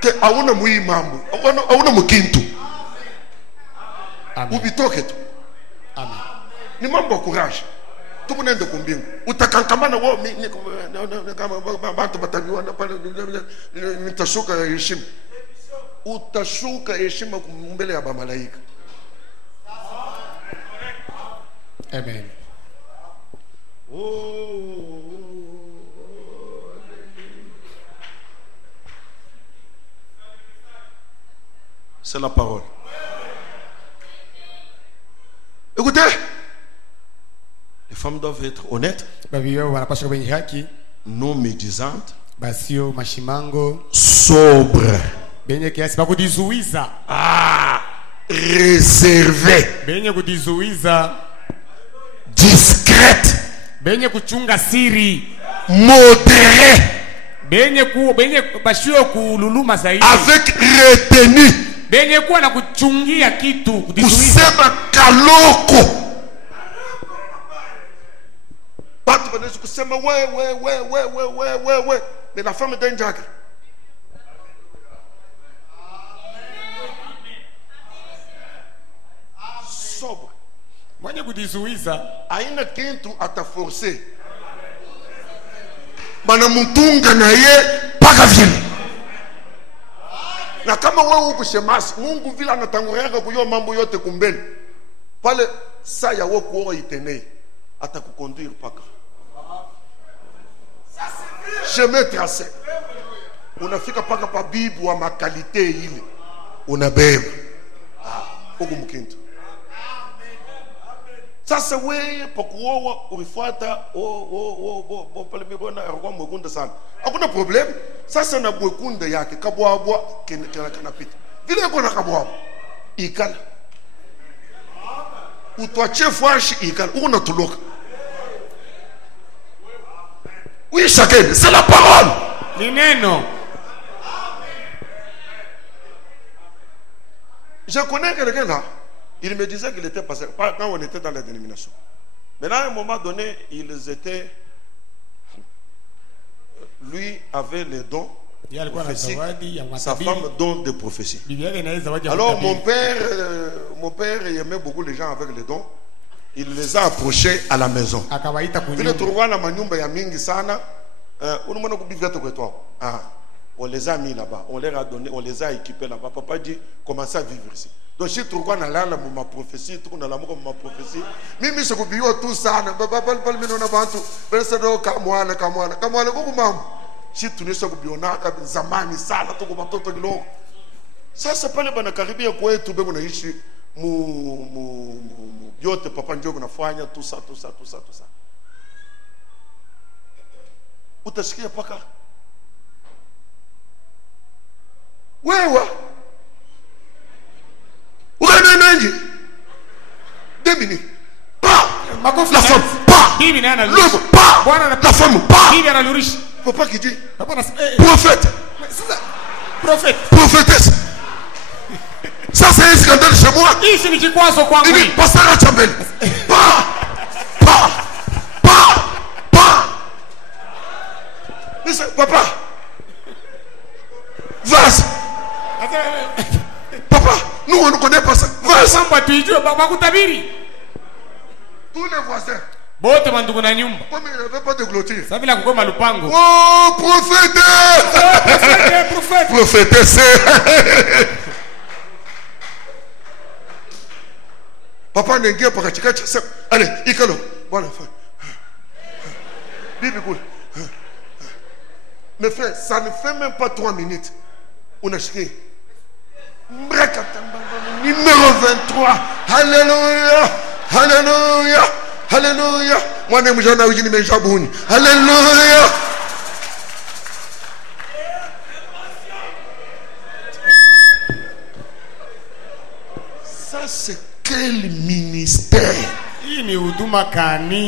Ke hauna mui mambo. Hauna mkintu. Amen. Ubitoke tu. Amen. Ni mambo ya courage. Tukunende kumbingu. Utakankamana wao mimi kama bantu bataniwa na pale nitashuka heshima. Utashuka heshima mbele ya malaika. Amen. C'est la parole. Écoutez, les femmes doivent être honnêtes, non médisantes, sobres, réservées, discrètes, modérées, avec retenue. Kusema kaloko. Watu wanaweza kusema we. Mais la femme est d'un jague. Sobre. Mwenye kujizuiza Haina kintu ataforce. Bana mtunga na ye paka vile. Na kama wewe uko shemasi, Mungu vile anatangulia kujua mambo yote kumbele. Pale saa ya wewe kuoa itenei, atakukonduire paka. Chemin tracé. Unafika paka pa bibu wa makalite ile. Unabeba. Huko mkinto. Sasa wewe pakuoa ulifuata pale mbona alikuwa mwekunda sana. Hakuna problem. Sasa na mwekunda yake kabwabwa kanapita. Vile yuko na kabwabwa. Ikala. Utwache fwashi ikala. Uko tuloka. Oui, chacun, c'est la parole. Ni neno. Je connais quelqu'un là. Il me disait qu'il était passé quand on était dans la dénomination. Mais à un moment donné, ils étaient. Lui avait les dons. Sa femme don de prophétie. Alors mon père aimait beaucoup les gens avec les dons. Il les a approchés à la maison. On les a mis là-bas, on les a donné, on les a équipés là-bas. Papa dit, commencez à vivre ici. Donc si tu vois dans ma prophétie, tu vois dans ma prophétie. Mimi se coupe tout ça, si tu ne sais pas zamani sana tu kwa mtoto kidogo. Sasa pale bana karibia kwetu bego naishi mu yote papa njogo nafanya tout ça. Utasikia paka wewe ukanenenje demini pa la femme pa bibi nana l'homme pa bwana la femme pa bibi analurisha papa qui dit papa prophète prophétesse. Ça c'est un scandale chez moi. Ici ni kikwazo kwangu. Il dit pasteur Chambel pa papa vas. Papa, nous on ne connaît pas ça. Vas. Tous les voisins. Bote mandugu na nyumba. Comme il n'y avait pas de clôture. Sabi la kukoma lupango. Oh, prophétesse. Papa n'engueule pas katika. Allez, ikalo. Voilà. Bibi cool. Mes frères, ça ne fait même pas 3 minutes. On a chiqué. Numéro 23. Alléluia. Moi, je n'ai jamais vu Jabouni. Alléluia. Ça, c'est quel ministère?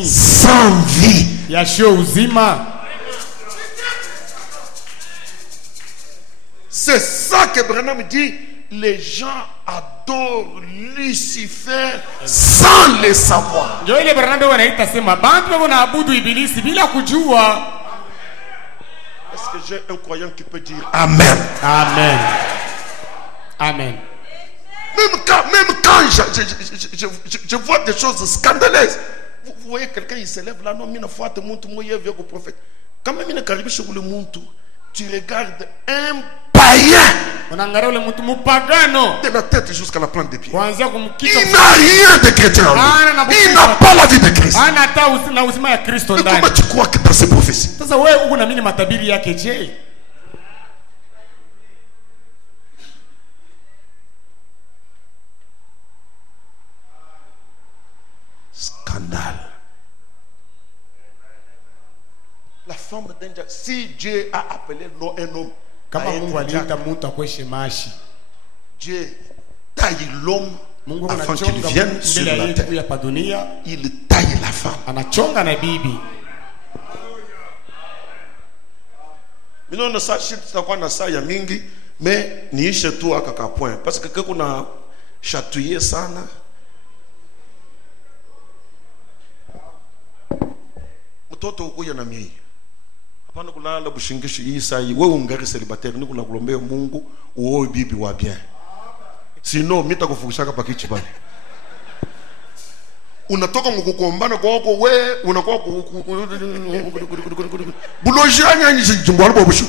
Sans vie. C'est ça que Branham dit. Les gens adorent Lucifer sans le savoir. Est-ce que j'ai un croyant qui peut dire Amen? Amen. Même quand je vois des choses scandaleuses. Vous voyez quelqu'un, il se lève là, non, il faut être le prophète. Quand même, il est arrivé chez le monde, tu regardes un païen de la tête jusqu'à la plante des pieds. Il n'a rien de chrétien en lui. Il n'a pas la vie de Christ. Mais comment tu crois que dans ces prophéties? femme d'un Dieu, si Dieu a appelé un homme kama à Mungu être aliita diacre, mtu akwe shemashi, Dieu taille l'homme Mungu afin qu'il anachonga vienne sur mbele ya la yetu terre. ya pa dunia, Il taille la femme. anachonga na bibi. Mino na saa shit tutakuwa na saa ya mingi, mais niishe tu aka point parce que kuna chatouiller sana. Mtoto ukuya na mimi. Hapana kulala bushingishi hii saa hii. Wewe ungari célibataire ni kuna kulombea Mungu uoe bibi wa bien. Sino mita kufungishaka pakichi pale. Unatoka mkukombana kwako we unakuwa bulojanya nyi jimbwalo bobushu.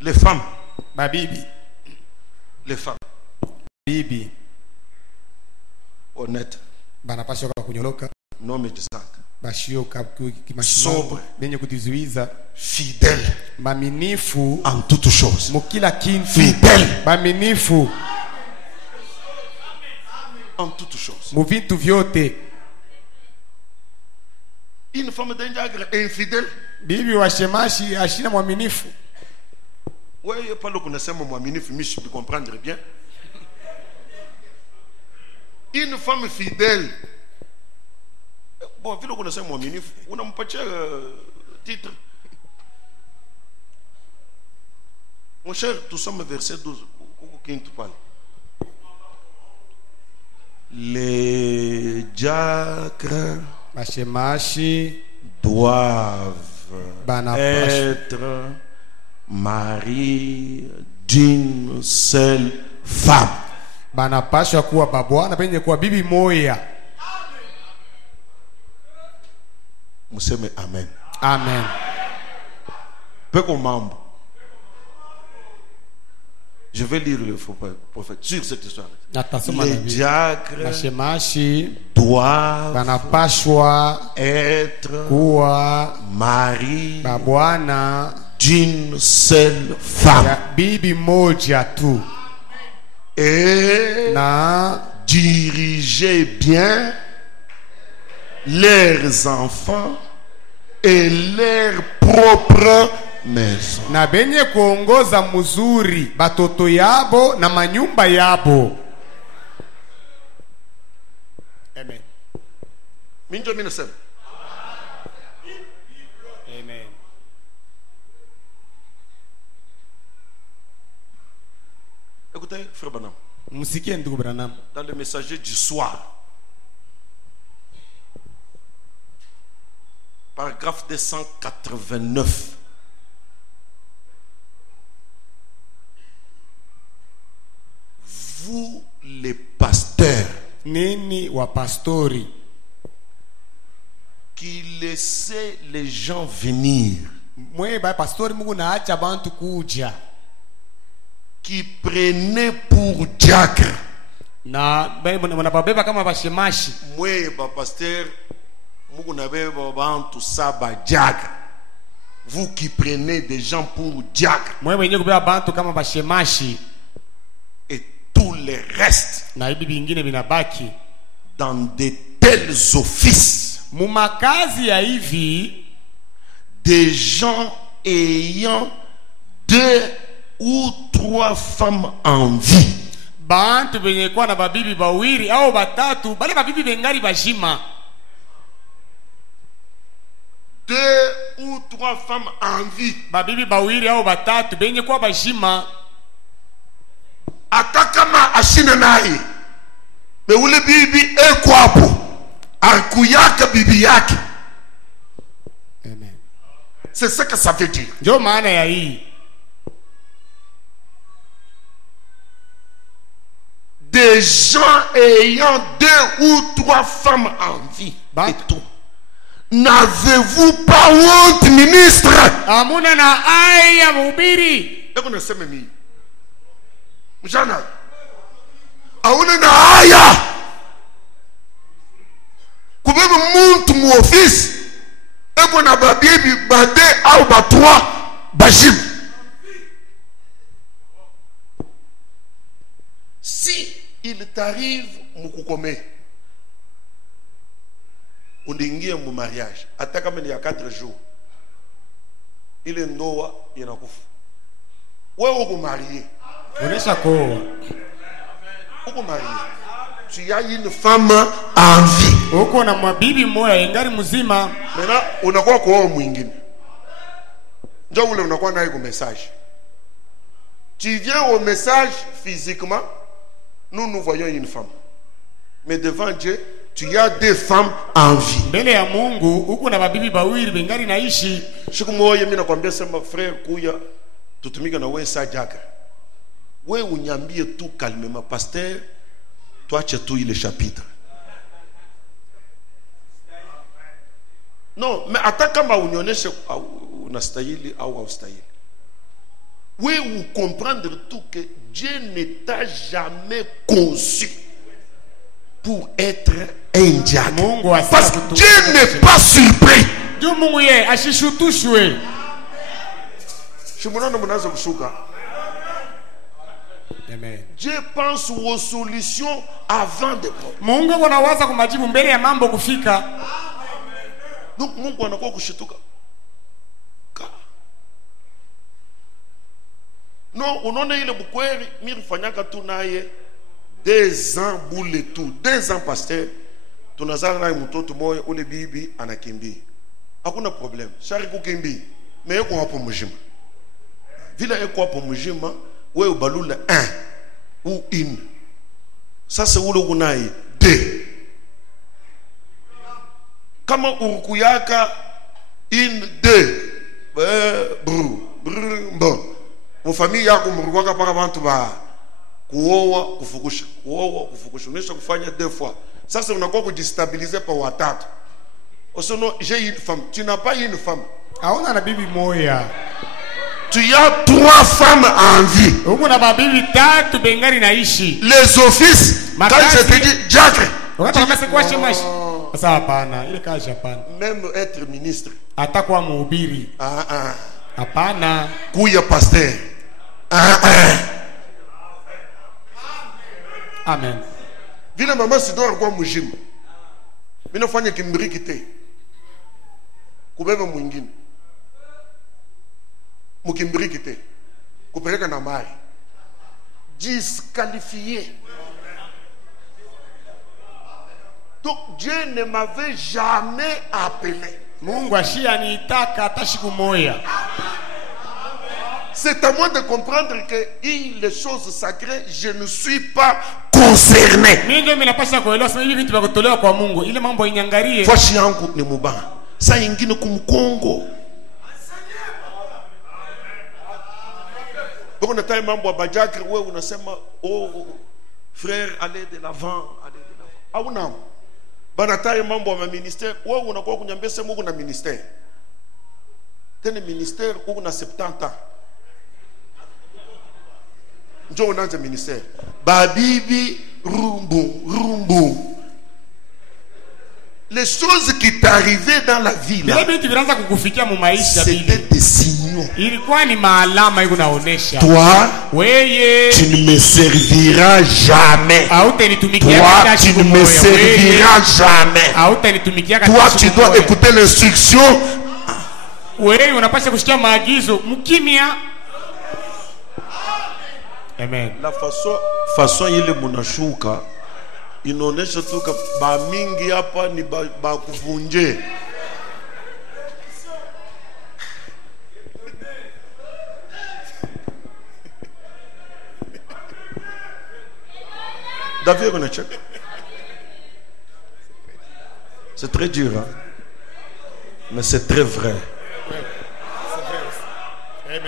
Les femmes, Babibi, les femmes bibi honnêtes, banapaswa kunyoloka, non médisantes, bashioka kimashimo, sobre, benye kujizuiza, fidèles maminifu en toutes choses. mukila kintu, Fidèles maminifu en toutes choses. mu vitu vyote. Une femme d'un diagre infidèle. Bibi wa shemashi ashina mwaminifu. Oui, il n'y a pas le connaissement mwaminifu, mais je peux comprendre bien. Une femme fidèle. Bon, vu le connaissement mwaminifu, on a un petit titre. Mon cher, tout sommes verset 12. Les diacres Bashemashi doivent être mari d'une seule femme. banapashwa kuwa babwana penye kuwa bibi moya. Museme amen. Amen. Peko mambo. Je vais lire le prophète sur cette histoire. Les diacres Bashemashi doivent banapashwa être kuwa mari babwana d'une seule femme ya bibi moja tu et na diriger bien leurs enfants et leur propre maison. na benye kuongoza mzuri batoto yabo na manyumba yabo. Amen. Minjo minasema. Amen. Écoutez, frère Branham, Musikie ndugu Branham, dans le messager du soir, paragraphe 289. Vous les pasteurs nini wa pastori qui laissez les gens venir, mwe ba pastori Mungu naacha bantu kuja qui prenez pour diacre, na wanababeba kama bashemashi. moi ba pasteur Mungu nabeba bantu saba diacre. Vous qui prenez des gens pour diacre Mwe wenye kubeba bantu kama bashemashi et tout le reste na hibi bingine binabaki dans de tels offices, mu makazi ya hivi, des gens ayant 2 ou 3 femmes en vie, bantu benye kwa na babibi bawiri au batatu, bale babibi bengari bashima. 2 ou 3 femmes en vie, Babibi bawiri au batatu benye kwa bashima. hata kama ashina naye me ule bibi eko hapo akuyaka bibi yake. Amen. C'est ce que ça veut dire. Ndio maana ya hii. Des gens ayant 2 ou 3 femmes en vie. Bah. Et tout. N'avez-vous pas honte, ministre? Amuna na aya mhubiri. Eko nasema mimi. Mjana. Auna na haya. Kubeba muntu mu office. Eko na babibi bade au ba3 bajim. Si il t'arrive mukukome Undingie mu mariage. Hata kama ni ya 4 jours. Ile ndoa inakufa. Wewe uko marié. Unesha koa. Uko marié. Tu as une femme en vie. Uko na mabibi moya ingari mzima. Maintenant unakuwa kuoa mwingine. Ndio ule unakuwa naye kwa message. Tu viens au message physiquement, nous voyons une femme. Mais devant Dieu, tu as des femmes en vie. Mbele ya Mungu uko na mabibi bawili bengari naishi. Siku moja mimi nakwambia sema frère kuya tutumike na wewe sajaka. Wewe unyambie tu calmement pasteur, tuache tu ile chapitre. Non, mais hata kama unionyeshe unastahili au haustahili. Oui, vous comprendre tout que Dieu ne t'a jamais conçu pour être un diable. Parce que Dieu n'est pas surpris. Amen. Dieu pense aux solutions avant des problèmes. Donc Mungu anakuwa kushituka. Non, unaona ile bukweli mimi fanyaka tu naye 2 ans bule tu 2 ans pasteur tunazana naye mtoto moyo ule bibi anakimbia. Hakuna problem. Shari kukimbia. Mais yuko hapo mjima. Vile yuko hapo mjima, wewe ubalula 1 ou 1. Sasa ule unaye 2. Kama urukuyaka 1 2 bon. Mu famille yako mrukwaka paka bantu ba kuoa kufukusha unesha kufanya 2 fois. Sasa unakuwa kujistabiliser pa watatu. Osono j'ai une femme, tu n'as pas une femme. Aona na bibi moya. Tu as 3 femmes en vie. Uko na bibi 3 bengari naishi. Les offices, quand je te dis Jacques. Wakati kwa shimashi. Sasa hapana, ile kazi hapana. Même être ministre. Atakuwa mhubiri. Hapana. Kuya pasteur. Amen. Vile mama sidora kwa mjima. Mimi nafanya kimbiriki te. Kubeba mwingine. Mukimbiriki te. Kupeleka na mari. Disqualifié. Donc Dieu ne m'avait jamais appelé. Mungu ashianitaka hata siku moja. C'est à moi de comprendre que les choses sacrées, je ne suis pas concerné. Fashi yangu ni mubaya. Saa ingine kumkongo. Boko na time mambo abajaki wewe unasema oh frère allez de l'avant, allez de l'avant. Auna. Bana time mambo ya ministère, wewe unakuwa kunyambia sema uko na ministère. Tena ministère uko na 70 ans. Njoo unaanza ministère. Babibi rumbu. Les choses qui t'arrivaient dans la vie là, c'était des signaux. Toi, tu ne me serviras jamais. Toi, tu ne me serviras jamais. Toi, tu dois écouter l'instruction. Amen. La façon ile munashuka inaonesha tu ba mingi hapa ni ba kuvunje. David on a check. C'est très dur hein? Mais c'est très vrai. Amen.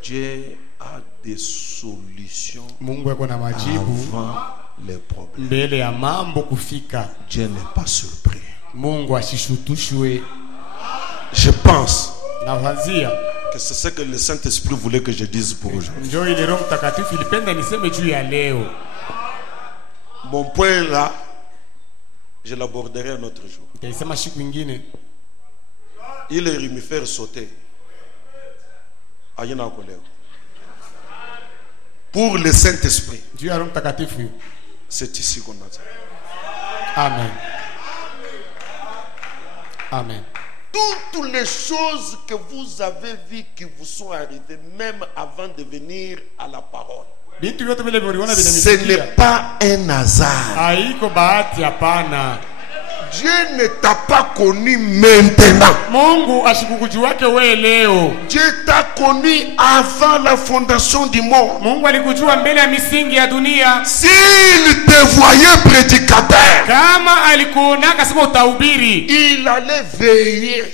Dieu a des solutions Mungu yako na majibu avant les problèmes. Mbele ya mambo kufika. Dieu n'est pas surpris. Mungu asishutushwe. Je pense Nawazia que c'est ce que le Saint-Esprit voulait que je dise pour aujourd'hui. Njoo ile Roho Mtakatifu ilipenda niseme juu ya leo. Mon point là, je l'aborderai un autre jour. Nitasema siku nyingine. Il est me faire sauter. Ayena koleo. Pour le Saint-Esprit, Juu ya Roho Mtakatifu. c'est ici qu'on a ça. Amen. Amen. Toutes les choses que vous avez vues qui vous sont arrivées, même avant de venir à la parole, ce n'est pas un hasard. Dieu ne t'a pas connu maintenant. Dieu t'a connu avant la fondation du monde. S'il te voyait prédicateur, il allait veiller.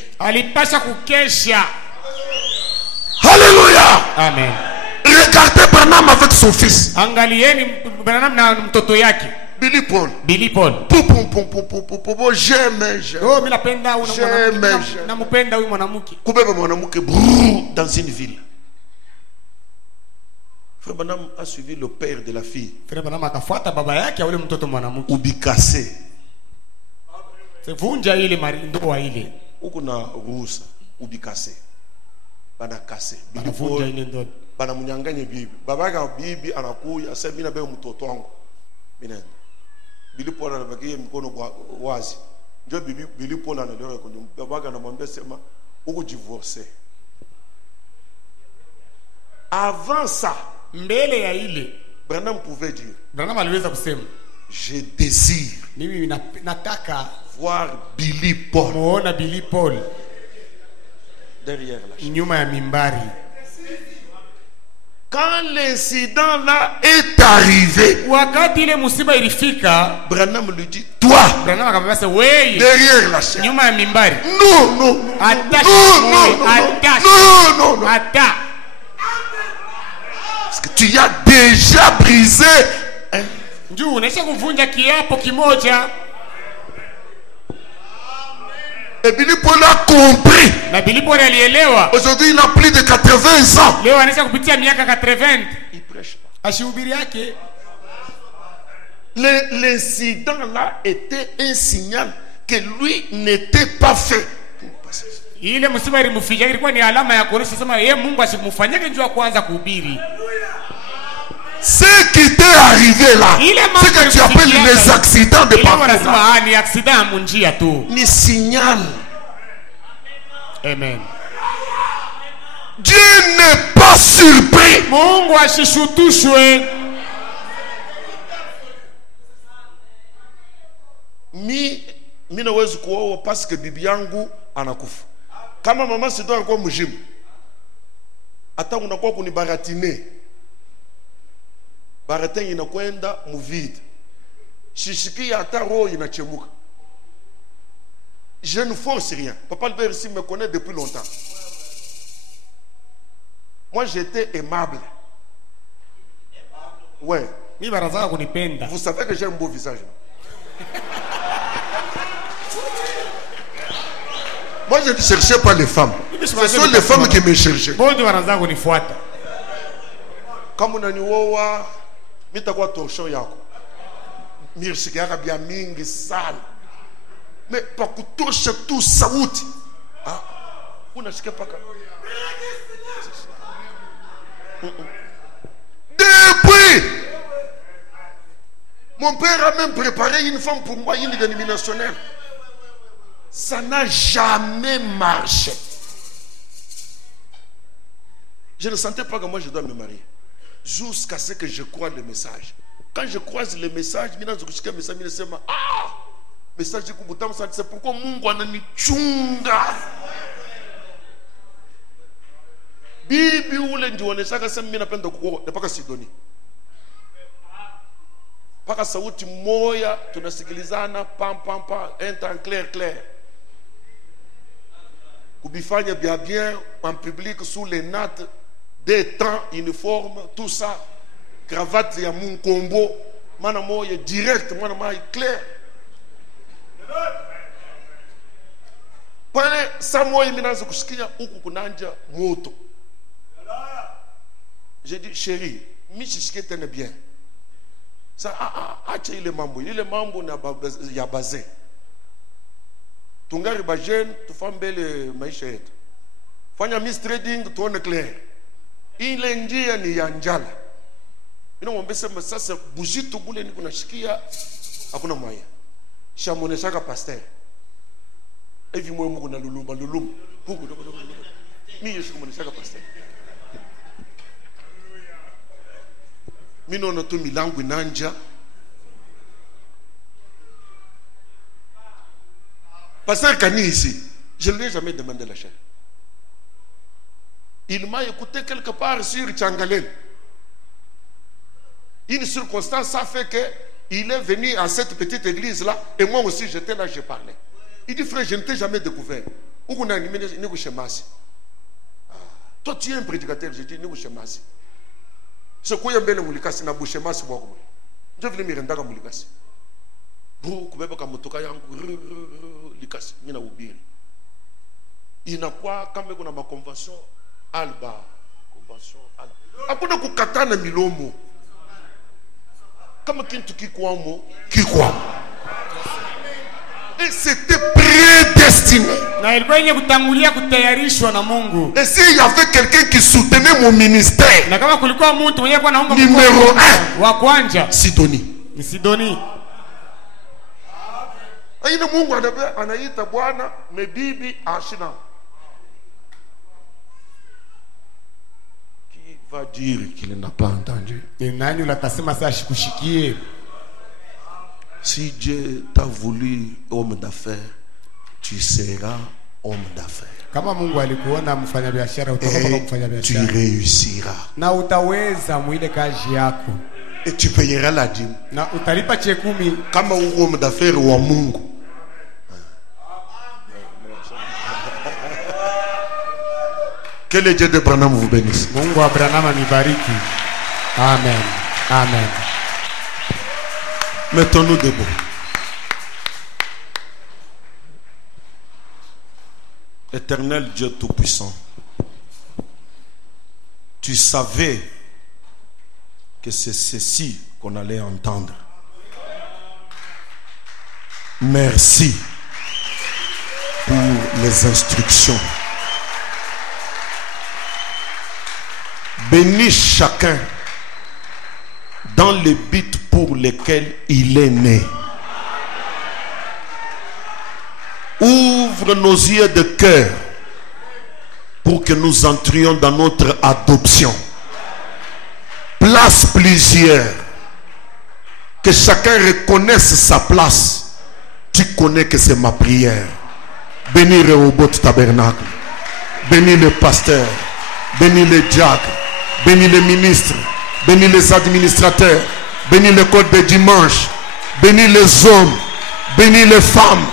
Alléluia. Amen. Regardez Branham avec son fils. Billy Paul. J'aime. Dans une ville. Frère Branham a suivi le père de la fille. Ubikase. Ukuna rusa. Ubikase. Banakase. Billy Paul. Banamunyanganye bibi. Babaka bibi anakuya asema be mtoto wangu. Minenda. Billy Paul anabakia mkono wazi. Ndio Billy Paul analioa kwa babaka anamwambia sema uko divorce. Avant ça, mbele ya ile Branham pouvait dire. Branham aliweza kusema, je désire mimi nataka voir Billy Paul. Muona Billy Paul derrière la chaise. Nyuma ya mimbari. Quand l'incident là est arrivé, wakati ile musiba ilifika, Branham lui dit, toi, Branham akamwambia wewe derrière la chaise, nyuma ya mimbari. Non. Parce que tu as déjà brisé. Njoo unaisha kuvunja kiapo kimoja. Et Billy Paul a compris. Na Billy Paul alielewa. Aujourd'hui il a plus de 80 ans. Leo anaisha kupitia miaka 80. Il prêche pas. Ashihubiri yake. L'incident là était un signal que lui n'était pas fait. Ile msiba ilimfikia, ilikuwa ni alama ya kuonesha sema yeye Mungu asimfanyake njoo kwanza kuhubiri. Ce qui t'est arrivé là, ce que tu appelles les accidents de parcours, ni accident munjia tu. Ni signal. Amen. Dieu n'est pas surpris. Mungu asishutushwe. Mimi naweza kuoa parce que bibi yangu anakufa. Kama mama sito alikuwa mjimu, hata unakuwa kunibaratine, baratine inakwenda muvide, shishiki hata roho inachemuka. Je ne force rien. Papa Albert ici me connaît depuis longtemps. Moi j'étais aimable. Ouais. Vous savez que j'ai un beau visage. Moi je ne cherchais pas les femmes. Ce sont les femmes qui me cherchaient. Kama unanioa mitakuwa tosho yako. Mirshiki yako bia mingi sana. Mais pa kutosha tu sauti. Ah, unashika paka. Depuis, mon père a même préparé une femme pour moi, une dénominationnelle. Ça n'a jamais marché. Je ne sentais pas que moi je dois me marier. Jusqu'à ce que je croise le message. Quand je croise le message, message c'est pourquoi Mungu ananichunga. Bibi ule njionesha sema mimi napenda kuoa mpaka Sidoni. Paka sauti moya tunasikilizana pam un temps clair. Kubifanya bien en public sous les nattes, des temps uniformes, tout ça. Cravate ya mon combo, mana moya direct, mana moya clair. Pale saa moja minaanza kusikia huku kunanja moto. J'ai dit chérie, mi shishike tena bien. Ça acha ile mambo na ya bazin. Tungari bajen tufambele maisha yetu. Fanya mis trading tuone clear. Ile njia ni ya njala. Mimi naomba sema sasa bujitu kule ni kunashikia hakuna mwaya. Chamone chaque pasteur. Et puis moi, je suis lulum. Je suis chaque pasteur. Je suis milangu nanja. Pasteur Kani ici, je ne lui ai jamais demandé la chair. Il m'a écouté quelque part sur Tchangalel. Une circonstance a fait qu'il est venu à cette petite église-là, et moi aussi j'étais là, je parlais. Il dit, frère, je ne t'ai jamais découvert. Toi, tu es un prédicateur. Je dis, nous sommes assis. Ce qu'on y a bien, nous sommes assis. Je vais me rendre à Moulikasi. Il n'a quoi, quand même, on a ma convention Alba. Convention Alba. Après, on a katana milomo. Comme qui croit, qui croit. Et c'était prédestiné. Et s'il y avait quelqu'un qui soutenait mon ministère, numéro 1, Sidonie. Aina Mungu anaita Bwana mebibi ashina. Qui va dire qu'il n'a pas entendu? Si Dieu t'a voulu homme d'affaires, tu seras homme d'affaires. Et tu réussiras. Et tu payeras la dîme. Comme un homme d'affaires ou un Mungu. Que le Dieu de Branham vous bénisse. Amen. Amen. Mettons-nous debout. Éternel Dieu Tout-Puissant, tu savais que c'est ceci qu'on allait entendre. Merci pour les instructions. Bénis chacun dans les buts pour lesquels il est né. Ouvre nos yeux de cœur pour que nous entrions dans notre adoption. Place plusieurs. Que chacun reconnaisse sa place. Tu connais que c'est ma prière. Bénis Rehoboth Tabernacle. Bénis le pasteur. Bénis les diacres. Bénis les ministres. Bénis les administrateurs. Bénis le code de dimanche. Bénis les hommes. Bénis les femmes.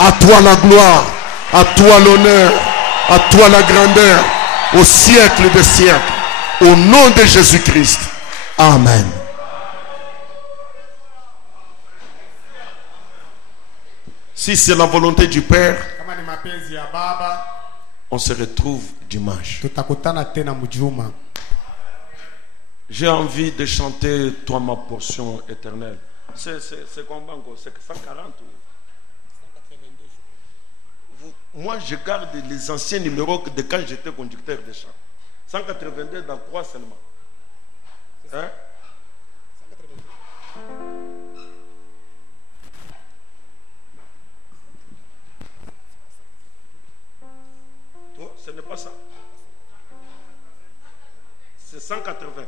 À toi la gloire. À toi l'honneur. À toi la grandeur. Au siècle des siècles. Au nom de Jésus-Christ. Amen. Si c'est la volonté du Père, on se retrouve dimanche. J'ai envie de chanter Toi ma portion éternelle. C'est combien? C'est 140 Moi je garde les anciens numéros de quand j'étais conducteur de chant. 182 dans quoi seulement? Hein? Toi, ce n'est pas ça. C'est 180.